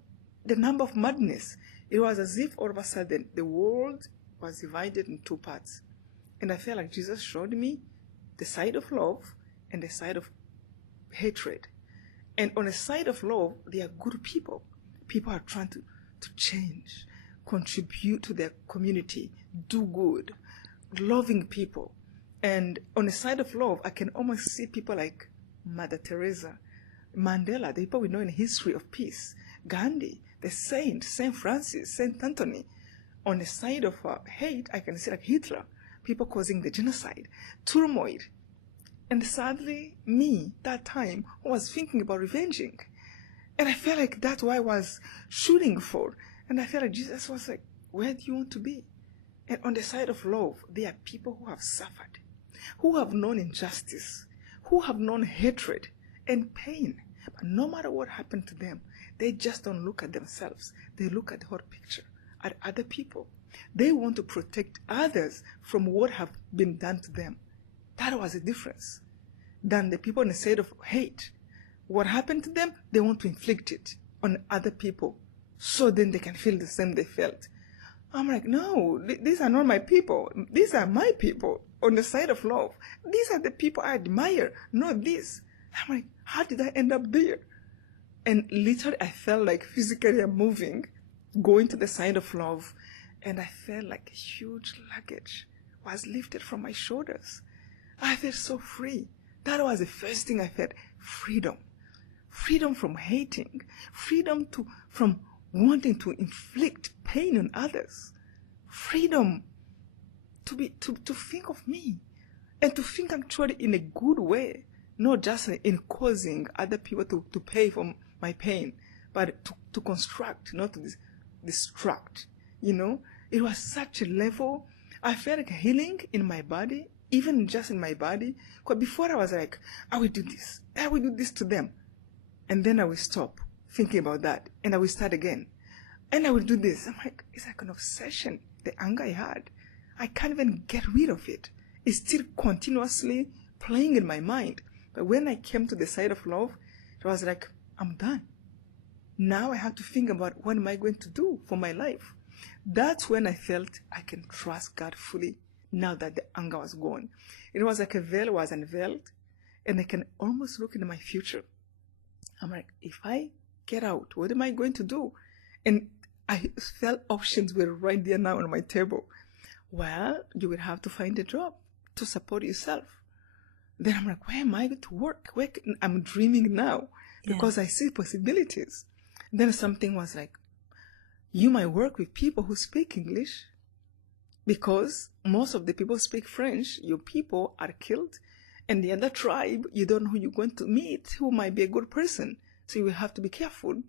the number of madness. It was as if all of a sudden the world was divided in two parts. And I felt like Jesus showed me the side of love and the side of hatred. And on the side of love, they are good people. People are trying to change, contribute to their community, do good, loving people. And on the side of love, I can almost see people like Mother Teresa, Mandela, the people we know in history of peace, Gandhi, the saint, Saint Francis, Saint Anthony. On the side of hate, I can see like Hitler, people causing the genocide, turmoil. And sadly, me, that time, was thinking about revenging. And I felt like that's what I was shooting for. And I felt like Jesus was like, where do you want to be? And on the side of love, there are people who have suffered, who have known injustice, who have known hatred and pain. But no matter what happened to them, they just don't look at themselves. They look at the whole picture, at other people. They want to protect others from what have been done to them. That was the difference than the people on the side of hate. What happened to them, they want to inflict it on other people so then they can feel the same they felt. I'm like, no, these are not my people. These are my people on the side of love. These are the people I admire, not this. I'm like, how did I end up there? And literally, I felt like physically I'm moving, going to the side of love, and I felt like a huge luggage was lifted from my shoulders. I felt so free. That was the first thing I felt, freedom. Freedom from hating. Freedom from wanting to inflict pain on others. Freedom to think of me. And to think actually in a good way. Not just in causing other people to pay for my pain. But to construct, not to destruct. You know? It was such a level. I felt like healing in my body. Even just in my body. Because before I was like, I will do this. I will do this to them. And then I will stop thinking about that. And I will start again. And I will do this. I'm like, it's like an obsession. The anger I had. I can't even get rid of it. It's still continuously playing in my mind. But when I came to the side of love, it was like, I'm done. Now I have to think about what am I going to do for my life. That's when I felt I can trust God fully. Now that the anger was gone. It was like a veil was unveiled. And I can almost look into my future. I'm like, if I get out, what am I going to do? And I felt options were right there now on my table. Well, you will have to find a job to support yourself. Then I'm like, where am I going to work? I'm dreaming now because I see possibilities. Then something was like, you might work with people who speak English because most of the people speak French. Your people are killed. And the other tribe, you don't know who you're going to meet who might be a good person. So you will have to be careful.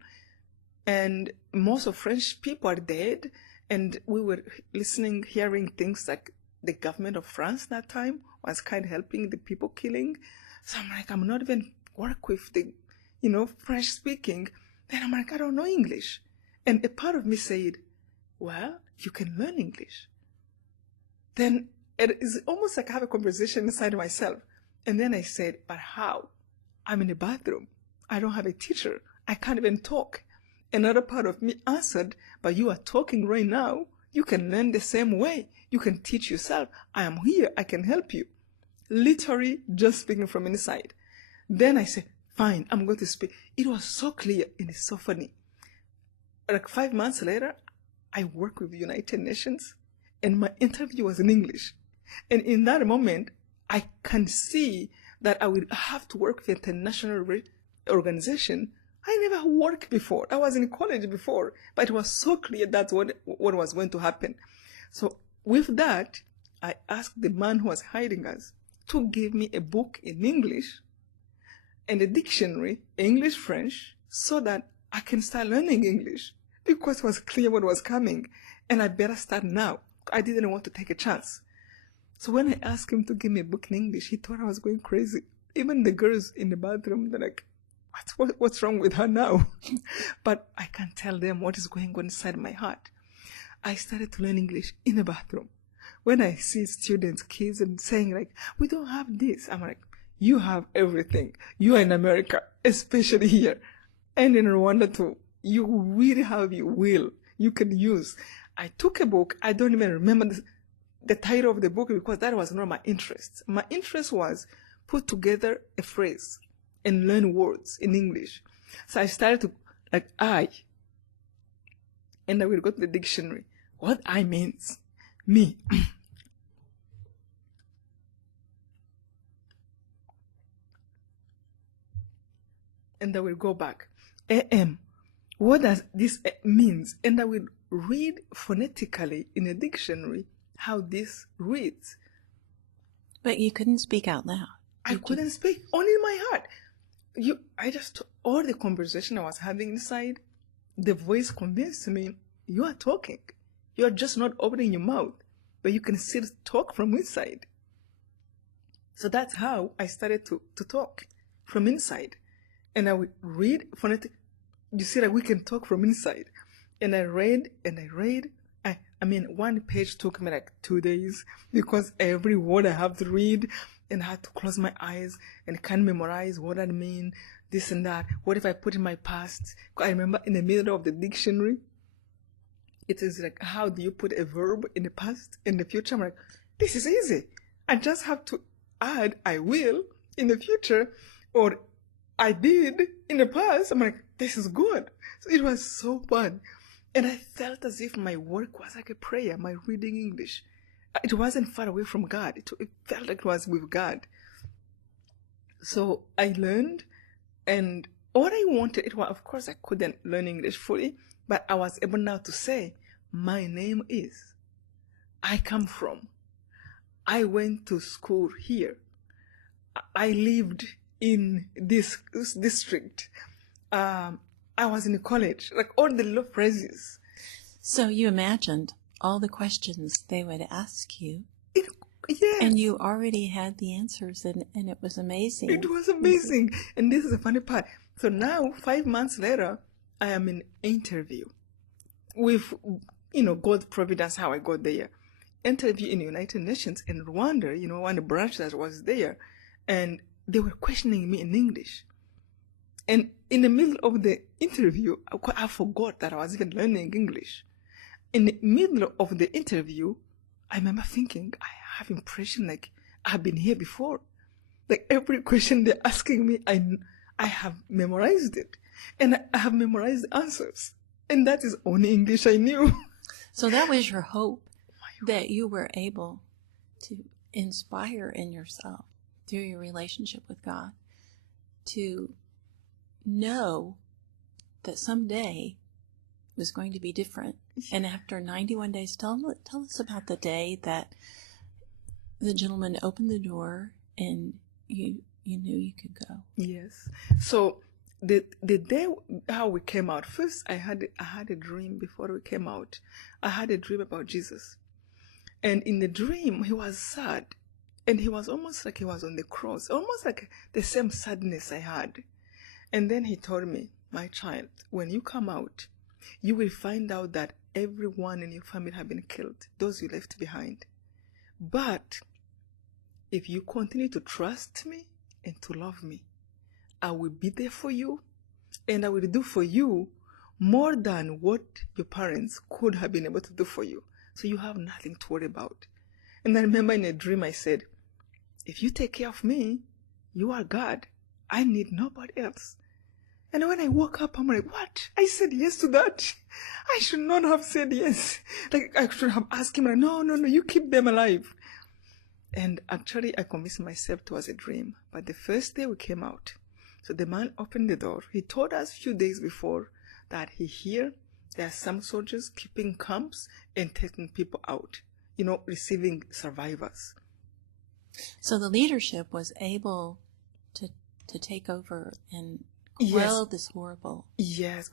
and most of French people are dead. And we were listening, hearing things like the government of France that time was kind of helping the people killing. So I'm like, I'm not even work with the, French speaking. Then I'm like, I don't know English. And a part of me said, well, you can learn English. Then it is almost like I have a conversation inside myself. And then I said, but how? I'm in the bathroom. I don't have a teacher. I can't even talk. Another part of me answered, but you are talking right now. You can learn the same way. You can teach yourself. I am here. I can help you. Literally just speaking from inside. Then I said, fine, I'm going to speak. It was so clear and it's so funny. Like 5 months later, I worked with the United Nations and my interview was in English. And in that moment, I can see that I will have to work with an international organization. I never worked before. I was in college before, but it was so clear that's what was going to happen. So with that, I asked the man who was hiding us to give me a book in English and a dictionary, English, French, so that I can start learning English because it was clear what was coming and I better start now. I didn't want to take a chance. So when I asked him to give me a book in English, he thought I was going crazy. Even the girls in the bathroom, they're like, what's wrong with her now? But I can't tell them what is going on inside my heart. I started to learn English in the bathroom. When I see students, kids, and saying like, we don't have this, I'm like, you have everything. You are in America, especially here. And in Rwanda too. You really have your will. You can use. I took a book. I don't even remember the title of the book because that was not my interest. My interest was put together a phrase and learn words in English. So I started to, like, I. And I will go to the dictionary. What I means, me. And I will go back. AM. What does this means? And I will read phonetically in a dictionary how this reads. But you couldn't speak out loud. I couldn't speak, only in my heart. All the conversation I was having inside, the voice convinced me, you are talking. You are just not opening your mouth, but you can still talk from inside. So that's how I started to talk from inside. And I would read phonetic. You see that we can talk from inside. And I read and I read. One page took me like 2 days because every word I have to read and I had to close my eyes and can't memorize what I mean, this and that. What if I put in my past? I remember in the middle of the dictionary, it is like, how do you put a verb in the past, in the future? I'm like, this is easy. I just have to add I will in the future or I did in the past. I'm like, this is good. So it was so fun. And I felt as if my work was like a prayer, my reading English. It wasn't far away from God. It felt like it was with God. So I learned, and all I wanted, of course I couldn't learn English fully, but I was able now to say, my name is, I come from, I went to school here, I lived in this district, I was in college, like all the little phrases. So you imagined all the questions they would ask you. Yes. And you already had the answers, and it was amazing. It was amazing. And this is the funny part. So now, 5 months later, I am in interview with, God's providence, how I got there. Interview in the United Nations in Rwanda, one of the branch that was there. And they were questioning me in English. And in the middle of the interview, I forgot that I was even learning English. In the middle of the interview, I remember thinking, I have impression like I've been here before. Like every question they're asking me, I have memorized it. And I have memorized the answers. And that is only English I knew. So that was your hope, that you were able to inspire in yourself through your relationship with God to know that someday was going to be different. And after 91 days, tell us about the day that the gentleman opened the door and you knew you could go. Yes. So the day how we came out, first I had a dream before we came out. I had a dream about Jesus. And in the dream, he was sad. And he was almost like he was on the cross, almost like the same sadness I had. And then he told me, my child, when you come out, you will find out that everyone in your family have been killed, those you left behind. But if you continue to trust me and to love me, I will be there for you, and I will do for you more than what your parents could have been able to do for you. So you have nothing to worry about. And I remember in a dream I said, if you take care of me, you are God. I need nobody else. And when I woke up, I'm like, what? I said yes to that. I should not have said yes. Like, I should have asked him, like, no, you keep them alive. And actually, I convinced myself it was a dream. But the first day we came out, so the man opened the door. He told us a few days before that he heard there are some soldiers keeping camps and taking people out, receiving survivors. So the leadership was able to take over and quell this horrible,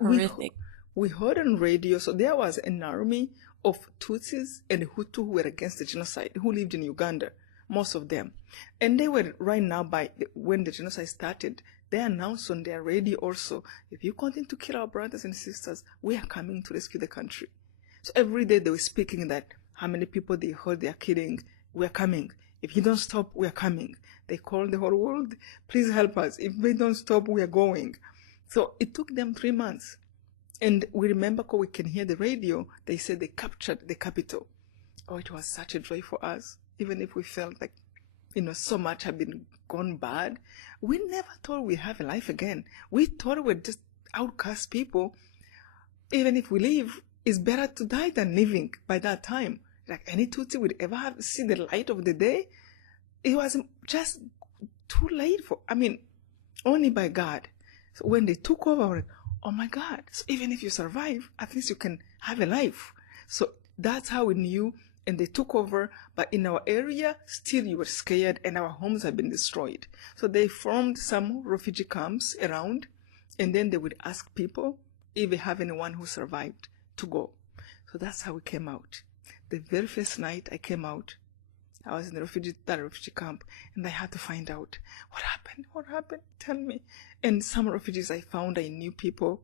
horrific. We heard on radio, so there was an army of Tutsis and Hutu who were against the genocide, who lived in Uganda, most of them. And they were right now, when the genocide started, they announced on their radio also, if you continue to kill our brothers and sisters, we are coming to rescue the country. So every day they were speaking that how many people they heard they are killing, we are coming. If you don't stop, we are coming. They called the whole world, please help us. If we don't stop, we are going. So it took them 3 months. And we remember, we can hear the radio, they said they captured the capital. Oh, it was such a joy for us. Even if we felt like, so much had been gone bad, we never thought we'd have a life again. We thought we're just outcast people. Even if we live, it's better to die than living by that time. Like any Tutsi would ever see the light of the day. It was just too late only by God. So when they took over, we're like, oh my God. So even if you survive, at least you can have a life. So that's how we knew. And they took over, but in our area, still you were scared and our homes had been destroyed. So they formed some refugee camps around, and then they would ask people if they have anyone who survived to go. So that's how we came out. The very first night I came out, I was in the refugee camp, and I had to find out what happened, tell me. And some refugees I found, I knew people,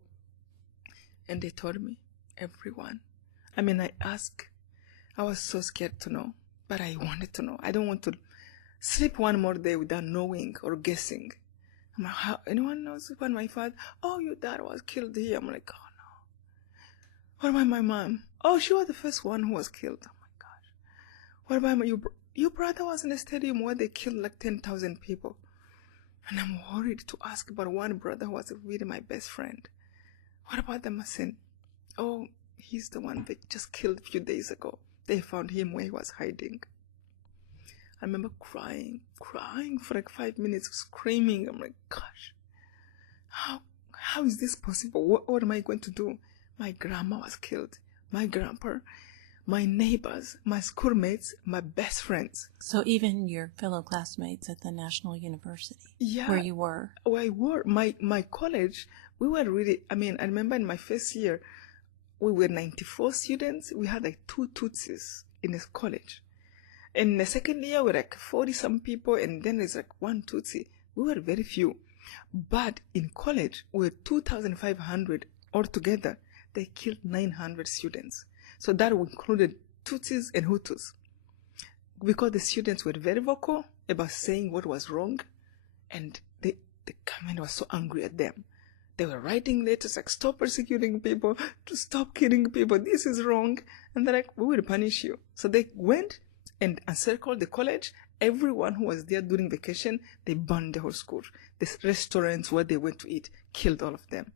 and they told me, everyone. I asked, I was so scared to know, but I wanted to know. I don't want to sleep one more day without knowing or guessing. I'm like, how, anyone knows when my father, oh, your dad was killed here. I'm like, oh no. What about my mom? Oh, she was the first one who was killed. Oh my gosh. What about your brother was in the stadium where they killed like 10,000 people. And I'm worried to ask about one brother who was really my best friend. What about the Masin? Oh, he's the one they just killed a few days ago. They found him where he was hiding. I remember crying for like 5 minutes, screaming. I'm like, gosh, how is this possible? What am I going to do? My grandma was killed. My grandpa, my neighbors, my schoolmates, my best friends. So even your fellow classmates at the National University, where you were? Where I were. My college, we were really, I remember in my first year, we were 94 students. We had like 2 Tutsis in this college. And in the second year, we were like 40-some people, and then there's like 1 Tutsi. We were very few. But in college, we were 2,500 altogether. They killed 900 students. So that included Tutsis and Hutus. Because the students were very vocal about saying what was wrong, and the government was so angry at them. They were writing letters like, stop persecuting people, to stop killing people, this is wrong. And they're like, we will punish you. So they went and encircled the college. Everyone who was there during vacation, they burned the whole school. The restaurants where they went to eat, killed all of them.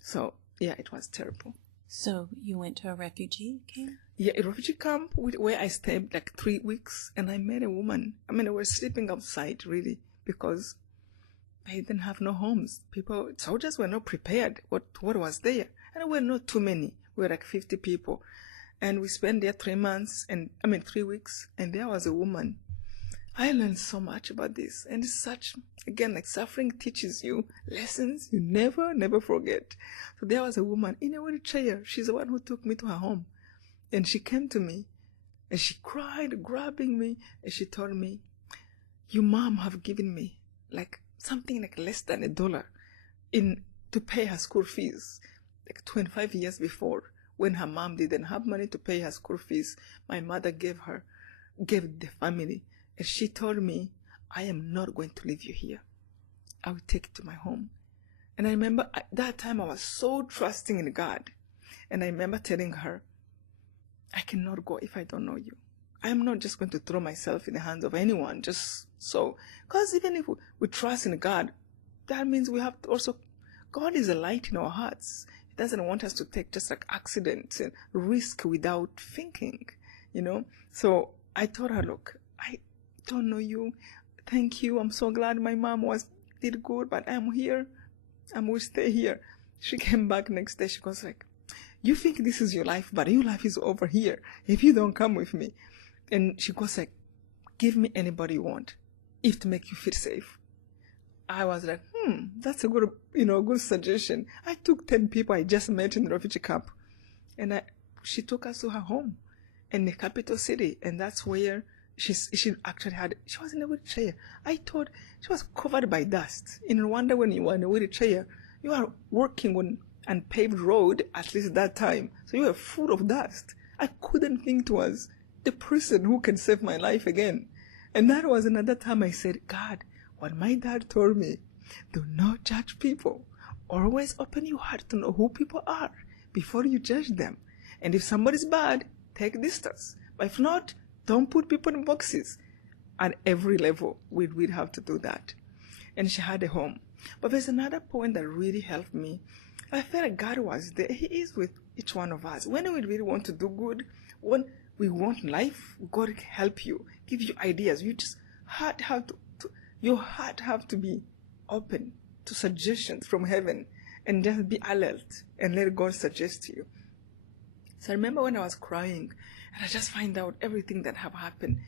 So, yeah, it was terrible. So you went to a refugee camp? Yeah, a refugee camp where I stayed like 3 weeks, and I met a woman. They were sleeping outside, really, because they didn't have no homes. Soldiers were not prepared what was there. And we were not too many. We were like 50 people. And we spent there 3 months, 3 weeks. And there was a woman. I learned so much about this. And it's such, again, like suffering teaches you lessons you never forget. So there was a woman in a wheelchair. She's the one who took me to her home. And she came to me and she cried, grabbing me. And she told me, your mom have given me like something like less than $1 to pay her school fees. Like 25 years before, when her mom didn't have money to pay her school fees, my mother gave the family. And she told me, I am not going to leave you here. I will take you to my home. And I remember at that time I was so trusting in God. And I remember telling her, I cannot go if I don't know you. I am not just going to throw myself in the hands of anyone, just so. Because even if we trust in God, that means we have to also, God is a light in our hearts. He doesn't want us to take just like accidents and risk without thinking, So I told her, look, I don't know you. Thank you. I'm so glad my mom did good, but I'm here. I will stay here. She came back next day. She was like, you think this is your life, but your life is over here if you don't come with me. And she goes like, give me anybody you want, if to make you feel safe. I was like, that's a good, good suggestion. I took 10 people I just met in the refugee camp, and she took us to her home in the capital city, and that's where she actually she was in a wheelchair. I thought she was covered by dust. In Rwanda, when you are in a wheelchair, you are working on unpaved road, at least that time, so you were full of dust. I couldn't think it was the person who can save my life again. And that was another time I said, God, what my dad told me, do not judge people. Always open your heart to know who people are before you judge them. And if somebody's bad, take distance. But if not, don't put people in boxes. At every level, we'd have to do that. And she had a home. But there's another point that really helped me. I felt like God was there. He is with each one of us. When we really want to do good, when we want life, God can help you, give you ideas. You just your heart have to be open to suggestions from heaven, and just be alert and let God suggest to you. So I remember when I was crying, and I just find out everything that have happened.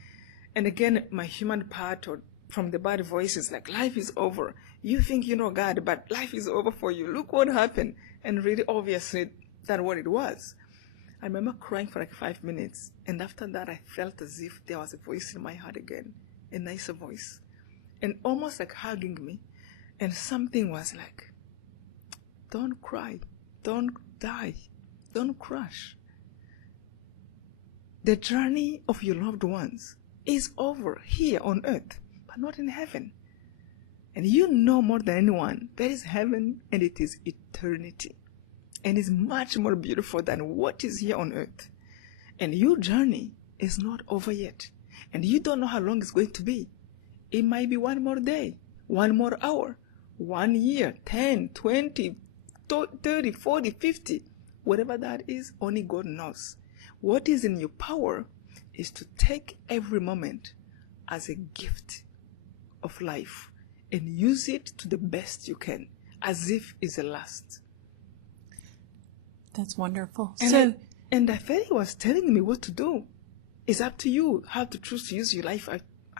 And again, my human part from the bad voices, like, life is over. You think you know God, but life is over for you. Look what happened. And really, obviously, that's what it was. I remember crying for like 5 minutes. And after that, I felt as if there was a voice in my heart again, a nicer voice, and almost like hugging me. And something was like, don't cry, don't die, don't crash. The journey of your loved ones is over here on earth, but not in heaven. And you know more than anyone, there is heaven, and it is eternity. And it's much more beautiful than what is here on earth. And your journey is not over yet. And you don't know how long it's going to be. It might be one more day, one more hour, 1 year, 10, 20, 30, 40, 50. Whatever that is, only God knows. What is in your power is to take every moment as a gift of life and use it to the best you can, as if it's the last. That's wonderful. And I felt he was telling me what to do. It's up to you how to choose to use your life,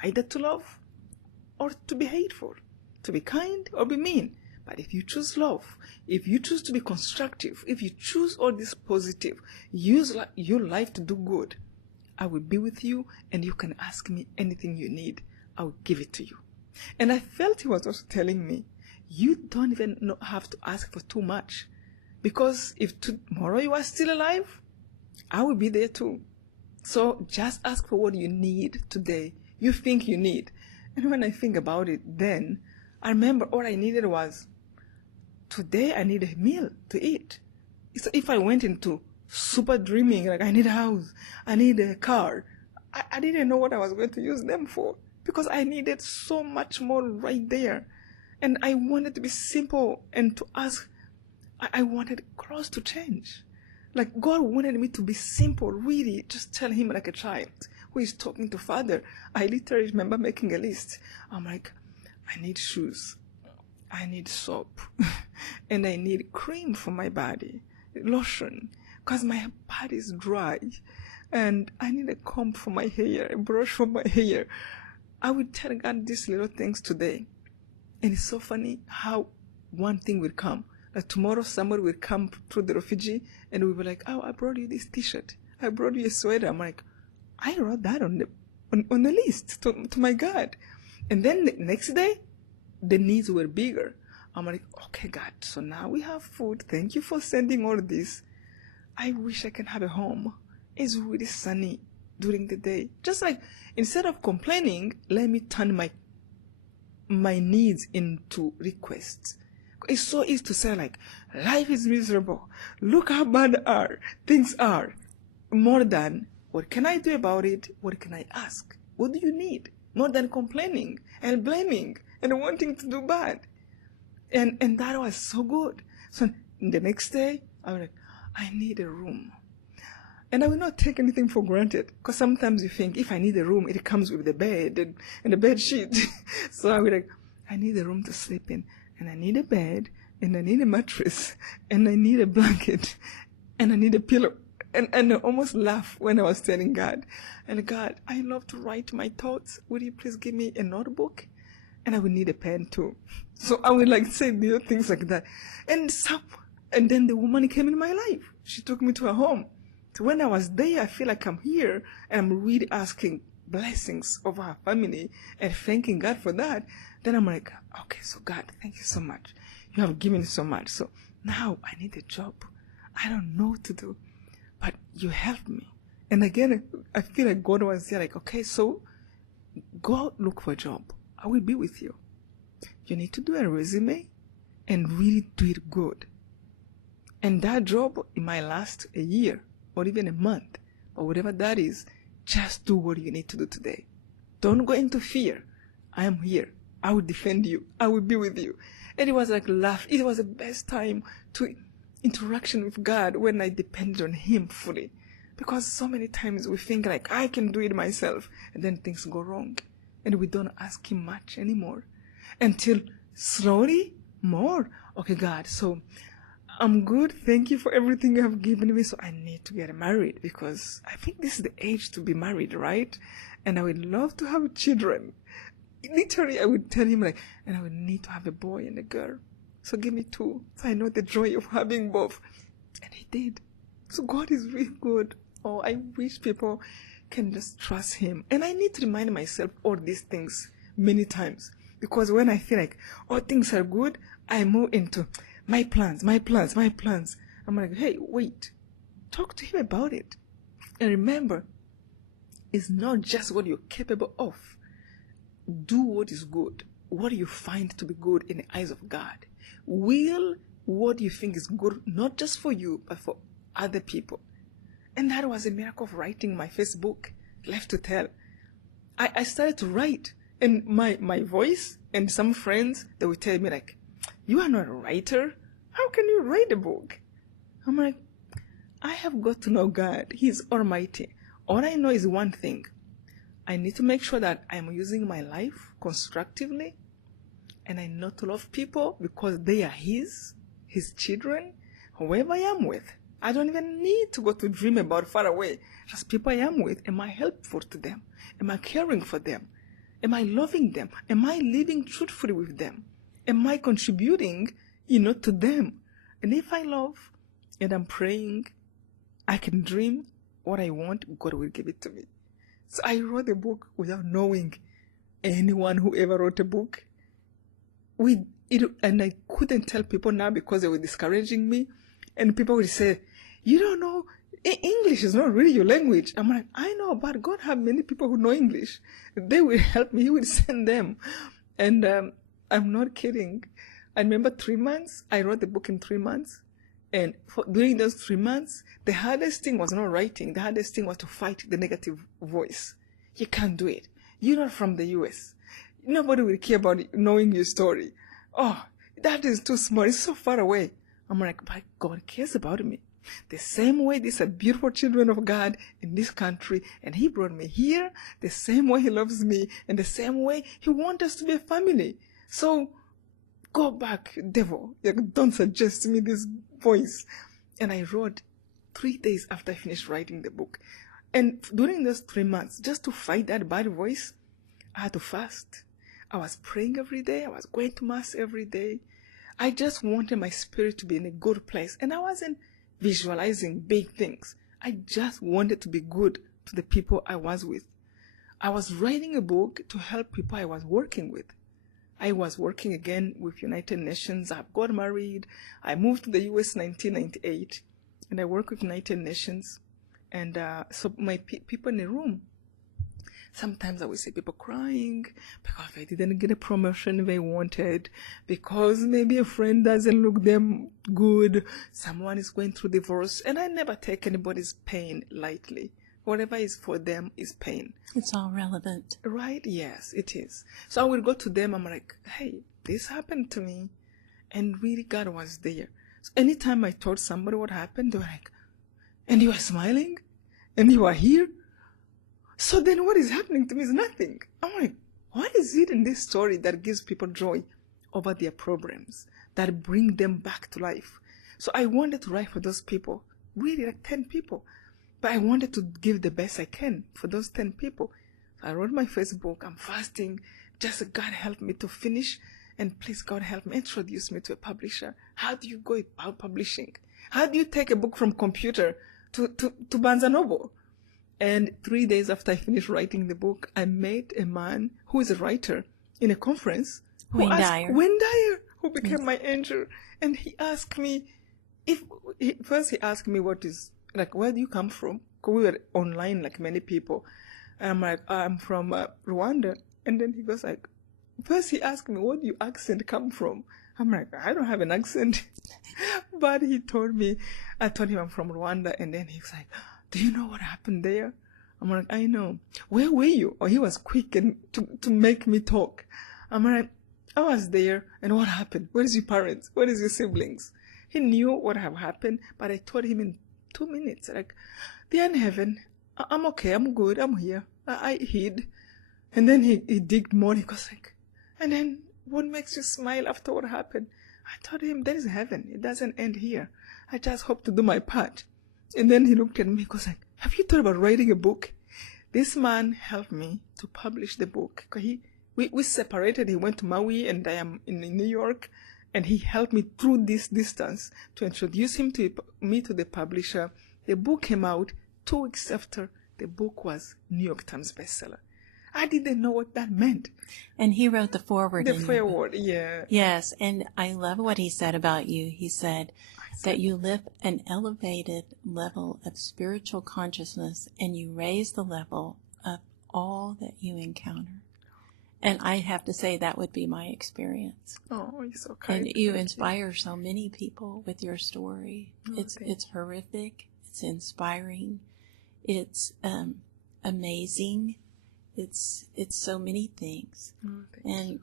either to love or to be hateful, to be kind or be mean. But if you choose love, if you choose to be constructive, if you choose all this positive, use your life to do good, I will be with you, and you can ask me anything you need. I will give it to you. And I felt he was also telling me, you don't even have to ask for too much. Because if tomorrow you are still alive, I will be there too. So just ask for what you need today, you think you need. And when I think about it then, I remember all I needed was, today I need a meal to eat. So if I went into super dreaming, like I need a house, I need a car, I didn't know what I was going to use them for, because I needed so much more right there. And I wanted to be simple and to ask. I wanted clothes to change. Like God wanted me to be simple, really, just tell him like a child who is talking to Father. I literally remember making a list. I'm like, I need shoes, I need soap, and I need cream for my body, lotion, because my body is dry, and I need a comb for my hair, a brush for my hair. I would tell God these little things today. And it's so funny how one thing will come. Like tomorrow somebody will come through the refugee and we'll be like, oh, I brought you this t-shirt. I brought you a sweater. I'm like, I wrote that on the list to my God. And then the next day, the needs were bigger. I'm like, okay, God, so now we have food. Thank you for sending all this. I wish I can have a home. It's really sunny during the day. Just like, instead of complaining, let me turn my needs into requests. It's so easy to say like, life is miserable. Look how bad things are. More than, what can I do about it? What can I ask? What do you need? More than complaining and blaming and wanting to do bad. And that was so good. So the next day, I was like, I need a room. And I will not take anything for granted. Because sometimes you think, if I need a room, it comes with the bed and the bed sheet. So I was like, I need a room to sleep in. And I need a bed. And I need a mattress. And I need a blanket. And I need a pillow. And I almost laughed when I was telling God. And God, I love to write my thoughts. Would you please give me a notebook? And I would need a pen too. So I would like say little things like that. And then the woman came in my life. She took me to her home. So when I was there, I feel like I'm here and I'm really asking blessings of our family and thanking God for that. Then I'm like, okay, so God, thank you so much. You have given so much. So now I need a job. I don't know what to do, but you helped me. And again, I feel like God was there like, okay, so go out, look for a job. I will be with you. You need to do a resume and really do it good. And that job, it might last a year or even a month or whatever that is. Just do what you need to do today. Don't go into fear. I am here. I will defend you. I will be with you. And it was like laugh. It was the best time to interaction with God when I depended on Him fully. Because so many times we think like, I can do it myself. And then things go wrong. And we don't ask Him much anymore. Until slowly, more. Okay, God, so I'm good. Thank you for everything you have given me. So I need to get married because I think this is the age to be married, right? And I would love to have children. Literally, I would tell him like, and I would need to have a boy and a girl. So give me 2. So I know the joy of having both. And He did. So God is really good. Oh, I wish people can just trust Him. And I need to remind myself all these things many times. Because when I feel like all things are good, I move into my plans. I'm like, hey, wait. Talk to Him about it. And remember, it's not just what you're capable of. Do what is good. What do you find to be good in the eyes of God? Will what you think is good, not just for you, but for other people. And that was a miracle of writing my first book, Left to Tell. I started to write, and my voice and some friends, they would tell me like, you are not a writer. How can you write a book? I'm like, I have got to know God. He's almighty. All I know is one thing. I need to make sure that I'm using my life constructively, and I know to love people because they are His children, whoever I am with. I don't even need to go to dream about far away. Just people I am with, am I helpful to them? Am I caring for them? Am I loving them? Am I living truthfully with them? Am I contributing, to them? And if I love and I'm praying, I can dream what I want, God will give it to me. So I wrote a book without knowing anyone who ever wrote a book. And I couldn't tell people now because they were discouraging me. And people would say, you don't know, English is not really your language. I'm like, I know, but God have many people who know English. They will help me. He will send them. And I'm not kidding. I remember 3 months. I wrote the book in 3 months. And during those 3 months, the hardest thing was not writing. The hardest thing was to fight the negative voice. You can't do it. You're not from the US. Nobody will care about knowing your story. Oh, that is too small. It's so far away. I'm like, but God cares about me. The same way these are beautiful children of God in this country, and He brought me here, the same way He loves me, and the same way He wants us to be a family. So, go back, devil. Don't suggest to me this voice. And I wrote 3 days after I finished writing the book. And during those 3 months, just to fight that bad voice, I had to fast. I was praying every day. I was going to mass every day. I just wanted my spirit to be in a good place. And I wasn't visualizing big things. I just wanted to be good to the people I was with. I was writing a book to help people I was working with. I was working again with United Nations. I got married. I moved to the US in 1998, and I work with United Nations. And so my people in the room, sometimes I would see people crying because they didn't get a promotion they wanted, because maybe a friend doesn't look them good, someone is going through divorce, and I never take anybody's pain lightly. Whatever is for them is pain. It's all relevant. Right? Yes, it is. So I will go to them, I'm like, hey, this happened to me, and really God was there. So anytime I told somebody what happened, they were like, and you are smiling? And you are here? So then what is happening to me is nothing. I'm like, what is it in this story that gives people joy over their problems, that bring them back to life? So I wanted to write for those people, really like 10 people. But I wanted to give the best I can for those 10 people. So I wrote my first book. I'm fasting. Just God help me to finish. And please, God help me, introduce me to a publisher. How do you go about publishing? How do you take a book from computer to Barnes & Noble? And 3 days after I finished writing the book, I met a man who is a writer in a conference. Wayne Dyer, who became my angel. And he asked me, first he asked me what is, like, where do you come from? Because we were online like many people. And I'm like, I'm from Rwanda. And then he goes like, first he asked me, where do your accent come from? I'm like, I don't have an accent. But he told me, I told him I'm from Rwanda. And then he's like, do you know what happened there? I'm like, I know. Where were you? Or he was quick and to make me talk. I'm like, I was there. And what happened? Where is your parents? Where is your siblings? He knew what had happened, but I told him in 2 minutes, like, they're in heaven. I'm okay. I'm good. I'm here. I hid. And then he digged more. He goes like, and then what makes you smile after what happened? I told him, there is heaven. It doesn't end here. I just hope to do my part. And then he looked at me. He goes like, have you thought about writing a book? This man helped me to publish the book. We separated. He went to Maui and I am in New York. And he helped me through this distance to introduce me to the publisher. The book came out 2 weeks after. The book was New York Times bestseller. I didn't know what that meant. And he wrote the foreword. The foreword, yeah. Yes, and I love what he said about you. He said that you live an elevated level of spiritual consciousness and you raise the level of all that you encounter. And I have to say that would be my experience. Oh, you're so kind. And you inspire so many people with your story. Oh, it's horrific. It's inspiring. It's amazing. It's so many things. Oh, and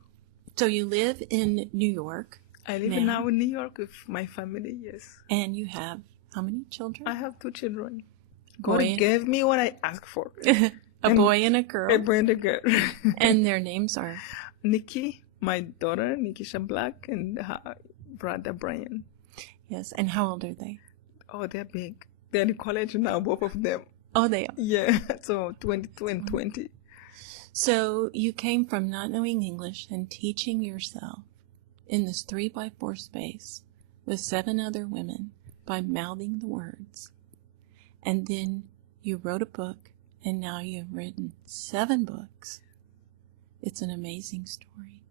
so you live in New York. I live now in New York with my family, yes. And you have how many children? I have 2 children. God gave me what I asked for. A boy and a girl. A boy and a girl. And their names are? Nikki, my daughter, Nikisha Black, and her brother, Brian. Yes, and how old are they? Oh, they're big. They're in college now, both of them. Oh, they are? Yeah, so 22 and 20. So you came from not knowing English and teaching yourself in this 3x4 space with 7 other women by mouthing the words. And then you wrote a book. And now you've written 7 books. It's an amazing story.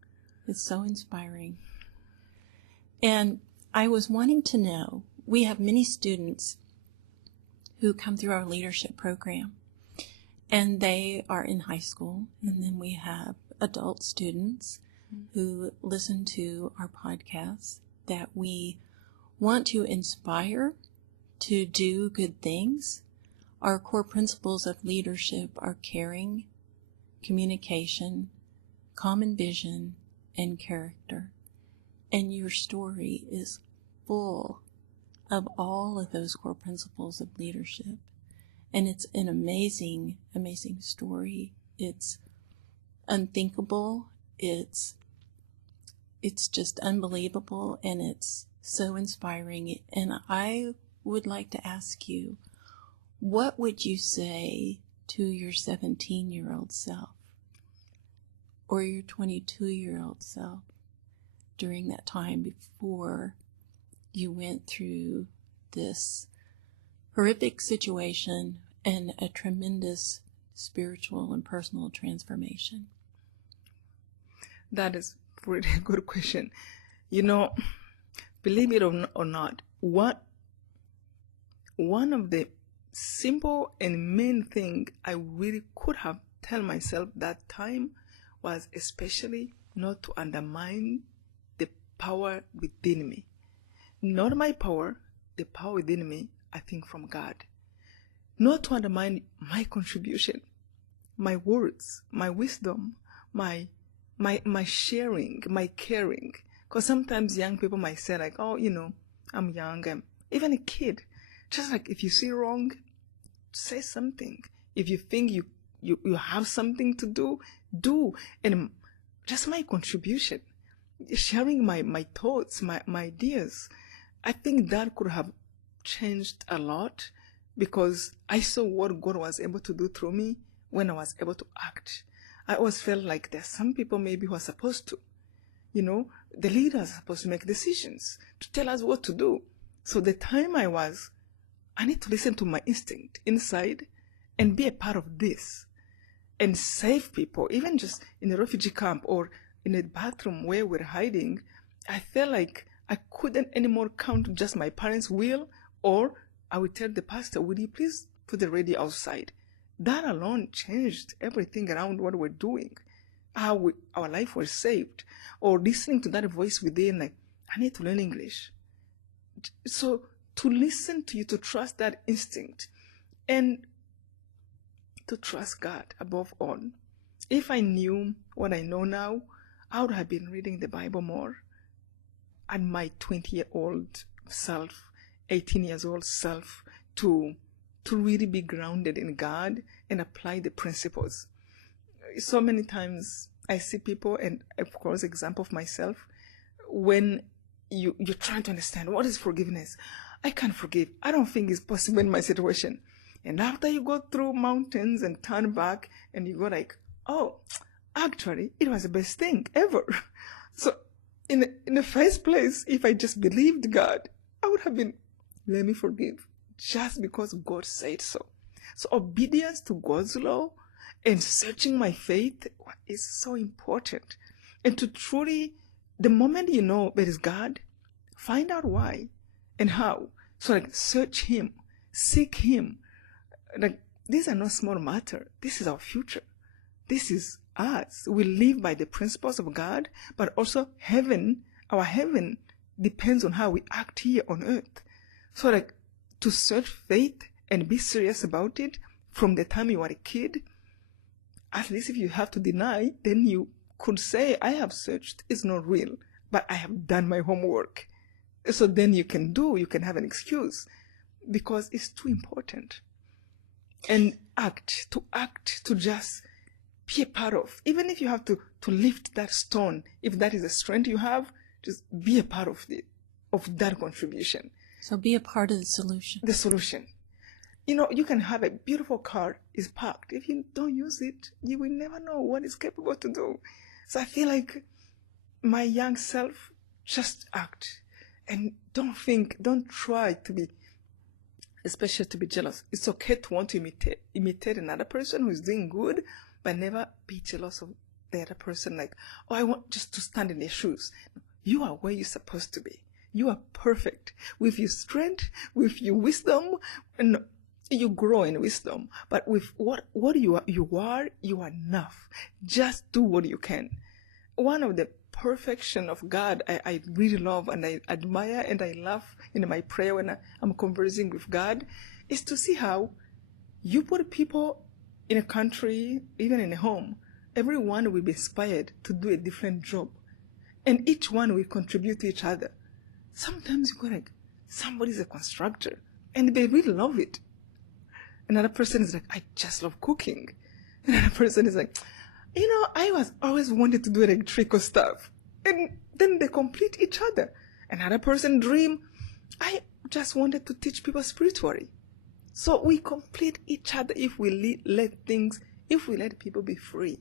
It's so inspiring. And I was wanting to know, we have many students who come through our leadership program. And they are in high school. And then we have adult students who listen to our podcasts that we want to inspire to do good things. Our core principles of leadership are caring, communication, common vision, and character. And your story is full of all of those core principles of leadership. And it's an amazing, amazing story. It's unthinkable. It's just unbelievable, and it's so inspiring. And I would like to ask you, what would you say to your 17-year-old self? or your 22-year-old self during that time before you went through this horrific situation and a tremendous spiritual and personal transformation? That is a really good question. You know, believe it or not, one of the simple and main thing I really could have tell myself that time was especially not to undermine the power within me. Not my power, the power within me, I think from God. Not to undermine my contribution, my words, my wisdom, my sharing, my caring. Because sometimes young people might say like, oh, you know, I'm young, I'm even a kid. Just like if you see wrong, say something. If you think you have something to do. And just my contribution, sharing my thoughts, my ideas. I think that could have changed a lot because I saw what God was able to do through me when I was able to act. I always felt like there's some people maybe who are supposed to, you know, the leaders are supposed to make decisions to tell us what to do. So the time I need to listen to my instinct inside and be a part of this and save people, even just in a refugee camp or in a bathroom where we're hiding. I felt like I couldn't anymore count just my parents' will, or I would tell the pastor, would you please put the radio outside? That alone changed everything around what we're doing, how our life was saved, or listening to that voice within, like, I need to learn English. So to listen to you, to trust that instinct, and to trust God above all. If I knew what I know now, I would have been reading the Bible more. And my 20-year-old self, 18 years old self, to really be grounded in God and apply the principles. So many times I see people, and of course, example of myself, when you're trying to understand what is forgiveness. I can't forgive. I don't think it's possible in my situation. And after you go through mountains and turn back and you go like, oh, actually, it was the best thing ever. So in the first place, if I just believed God, I would have been, let me forgive, just because God said so. So obedience to God's law and searching my faith is so important. And to truly, the moment you know there is God, find out why and how. So like search Him, seek Him. Like these are not small matter. This is our future. This is us. We live by the principles of God, but also heaven, our heaven depends on how we act here on earth. So like to search faith and be serious about it from the time you are a kid, at least if you have to deny, then you could say, I have searched, it's not real, but I have done my homework. So then you can have an excuse because it's too important. And to just be a part of, even if you have to lift that stone, if that is the strength you have, just be a part of that contribution. So be a part of the solution. The solution. You know, you can have a beautiful car is parked. If you don't use it, you will never know what it's capable to do. So I feel like my young self, just act. And don't try to be, especially to be jealous. It's okay to want to imitate another person who is doing good, but never be jealous of the other person. Like, oh, I want just to stand in their shoes. You are where you're supposed to be. You are perfect. With your strength, with your wisdom, and you grow in wisdom. But with what you are enough. Just do what you can. One of the perfection of God I really love and I admire and I love in my prayer when I'm conversing with God is to see how you put people in a country, even in a home, everyone will be inspired to do a different job. And each one will contribute to each other. Sometimes you go like, somebody's a constructor and they really love it. Another person is like, I just love cooking. Another person is like, you know, I was always wanted to do electrical stuff. And then they complete each other. Another person dream, I just wanted to teach people spiritually. So we complete each other if we let people be free.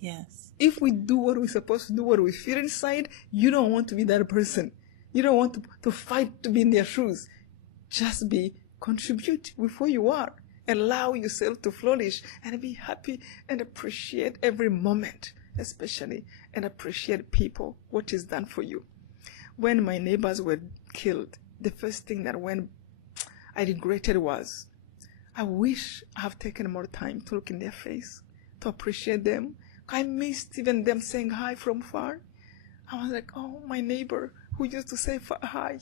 Yes. If we do what we're supposed to do, what we feel inside, you don't want to be that person. You don't want to fight to be in their shoes. Just contribute with who you are. Allow yourself to flourish and be happy and appreciate every moment, especially, and appreciate people, what is done for you. When my neighbors were killed, the first thing that I regretted was, I wish I have taken more time to look in their face, to appreciate them. I missed even them saying hi from far. I was like, oh, my neighbor who used to say hi.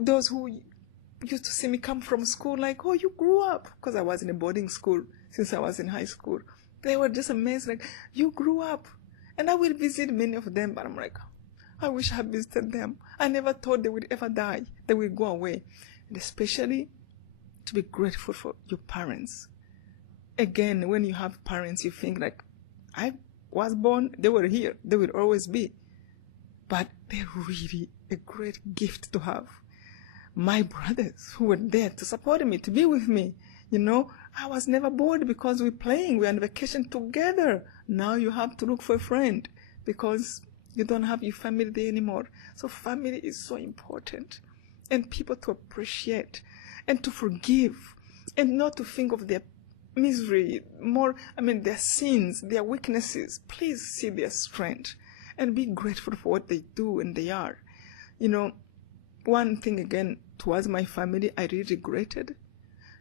Those who used to see me come from school like, oh, you grew up. Because I was in a boarding school since I was in high school. They were just amazed, like, you grew up. And I will visit many of them, but I'm like, I wish I had visited them. I never thought they would ever die. They would go away. And especially to be grateful for your parents. Again, when you have parents, you think like, I was born, they were here, they will always be. But they're really a great gift to have. My brothers who were there to support me, to be with me, I was never bored because we're playing, we're on vacation together. Now you have to look for a friend because you don't have your family there anymore. So family is so important. And people to appreciate and to forgive and not to think of their misery, their sins, their weaknesses. Please see their strength and be grateful for what they do and they are. One thing again, towards my family, I really regretted.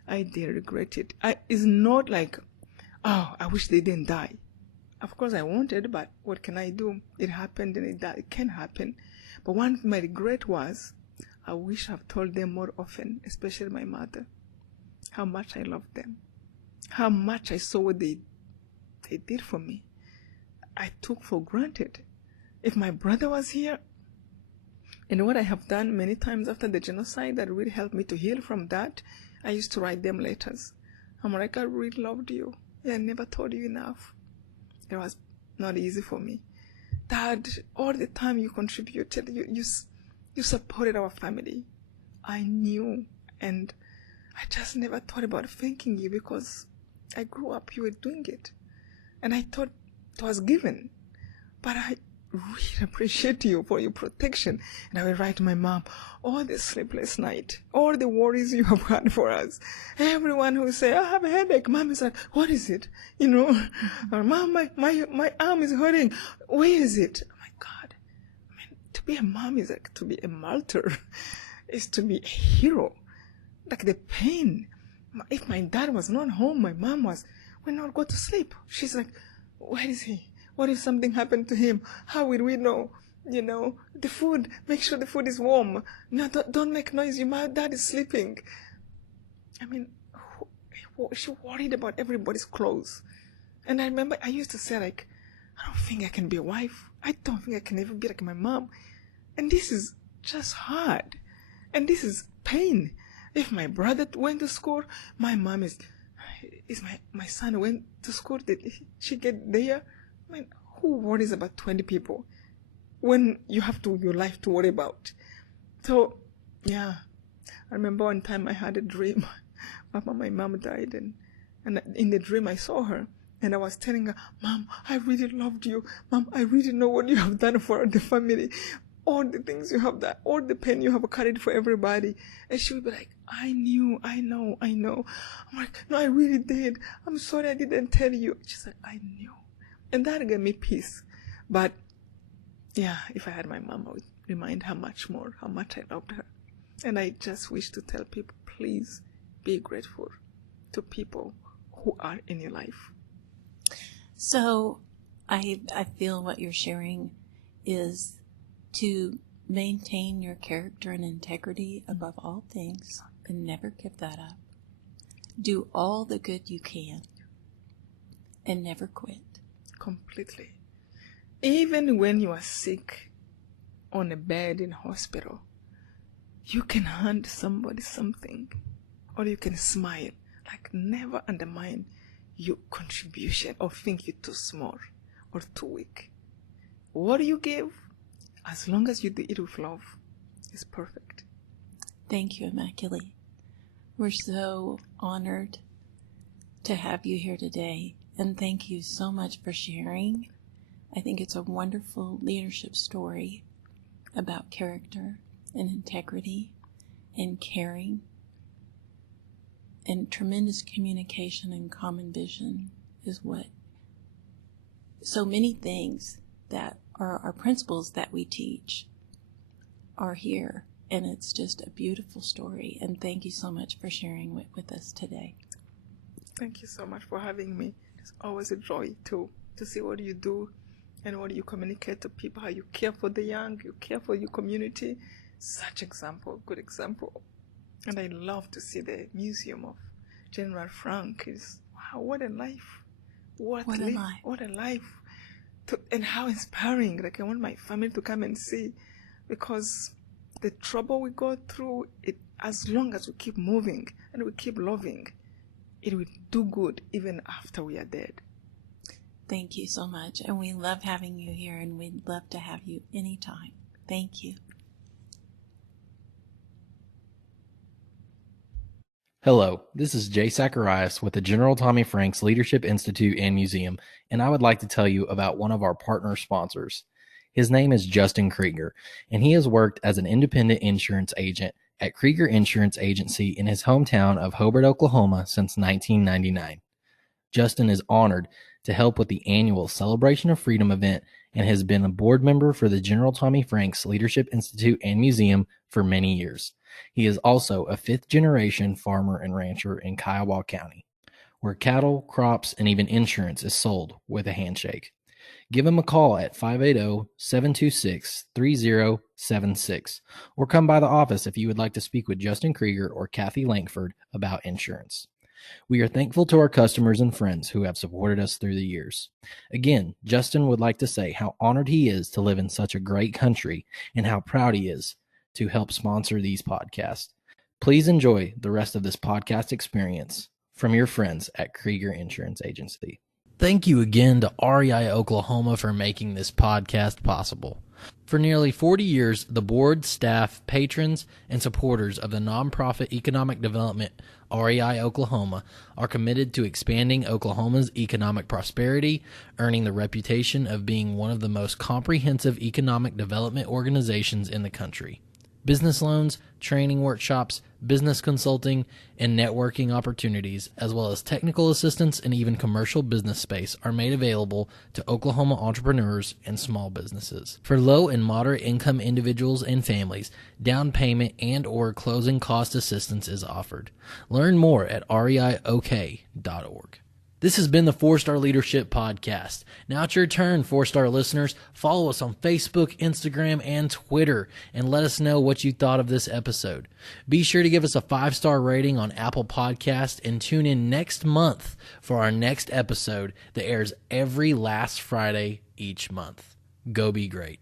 I did regret it. It's not like, oh, I wish they didn't die. Of course I wanted, but what can I do? It happened and it died. It can happen. But one my regret was, I wish I've told them more often, especially my mother, how much I loved them, how much I saw what they did for me. I took for granted. If my brother was here, and what I have done many times after the genocide that really helped me to heal from that, I used to write them letters. I'm like, I really loved you. I never told you enough. It was not easy for me. Dad, all the time you contributed, you supported our family. I knew, and I just never thought about thanking you because I grew up, you were doing it. And I thought it was given. But I really appreciate you for your protection. And I will write to my mom, all the sleepless night, all the worries you have had for us. Everyone who say, I have a headache. Mom is like, what is it? Or Mom, my arm is hurting. Where is it? Oh my God. To be a mom is like to be a martyr. Is to be a hero. Like the pain. If my dad was not home, my mom will not go to sleep. She's like, where is he? What if something happened to him? How will we know? The food, make sure the food is warm. No, don't make noise. My dad is sleeping. She worried about everybody's clothes. And I remember I used to say like, I don't think I can be a wife. I don't think I can ever be like my mom. And this is just hard. And this is pain. If my brother went to school, my mom is my son went to school, did she get there? Who worries about 20 people when you have your life to worry about? So, yeah. I remember one time I had a dream after my mom died, and in the dream I saw her, and I was telling her, Mom, I really loved you. Mom, I really know what you have done for the family. All the things you have done, all the pain you have carried for everybody. And she would be like, I knew, I know. I'm like, no, I really did. I'm sorry I didn't tell you. She's like, I knew. And that gave me peace. But yeah, if I had my mom, I would remind her how much I loved her. And I just wish to tell people, please be grateful to people who are in your life. So I feel what you're sharing is to maintain your character and integrity above all things and never give that up. Do all the good you can and never quit. Completely. Even when you are sick on a bed in hospital, you can hand somebody something or you can smile. Like never undermine your contribution or think you're too small or too weak. What you give, as long as you do it with love, is perfect. Thank you, Immaculée. We're so honored to have you here today and thank you so much for sharing. I think it's a wonderful leadership story about character and integrity and caring and tremendous communication and common vision is what so many things that are our principles that we teach are here. And it's just a beautiful story. And thank you so much for sharing with us today. Thank you so much for having me. It's always a joy to see what you do and what you communicate to people, how you care for the young, you care for your community. Such example, good example. And I love to see the museum of General Frank. Wow, what a life. What a life. What a life. And how inspiring. Like, I want my family to come and see, because the trouble we go through, as long as we keep moving and we keep loving, it will do good even after we are dead. Thank you so much. And we love having you here, and we'd love to have you anytime. Thank you. Hello, this is Jay Zacharias with the General Tommy Franks Leadership Institute and Museum, and I would like to tell you about one of our partner sponsors. His name is Justin Krieger, and he has worked as an independent insurance agent at Krieger Insurance Agency in his hometown of Hobart, Oklahoma since 1999. Justin is honored to help with the annual Celebration of Freedom event and has been a board member for the General Tommy Franks Leadership Institute and Museum for many years. He is also a fifth-generation farmer and rancher in Kiowa County, where cattle, crops, and even insurance is sold with a handshake. Give him a call at 580-726-3076 or come by the office if you would like to speak with Justin Krieger or Kathy Langford about insurance. We are thankful to our customers and friends who have supported us through the years. Again, Justin would like to say how honored he is to live in such a great country and how proud he is to help sponsor these podcasts. Please enjoy the rest of this podcast experience from your friends at Krieger Insurance Agency. Thank you again to REI Oklahoma for making this podcast possible. For nearly 40 years, the board, staff, patrons, and supporters of the nonprofit economic development REI Oklahoma are committed to expanding Oklahoma's economic prosperity, earning the reputation of being one of the most comprehensive economic development organizations in the country. Business loans, training workshops, business consulting, and networking opportunities, as well as technical assistance and even commercial business space are made available to Oklahoma entrepreneurs and small businesses. For low and moderate income individuals and families, down payment and or closing cost assistance is offered. Learn more at reiok.org. This has been the 4-Star Leadership Podcast. Now it's your turn, 4-Star listeners. Follow us on Facebook, Instagram, and Twitter, and let us know what you thought of this episode. Be sure to give us a 5-star rating on Apple Podcast and tune in next month for our next episode that airs every last Friday each month. Go be great.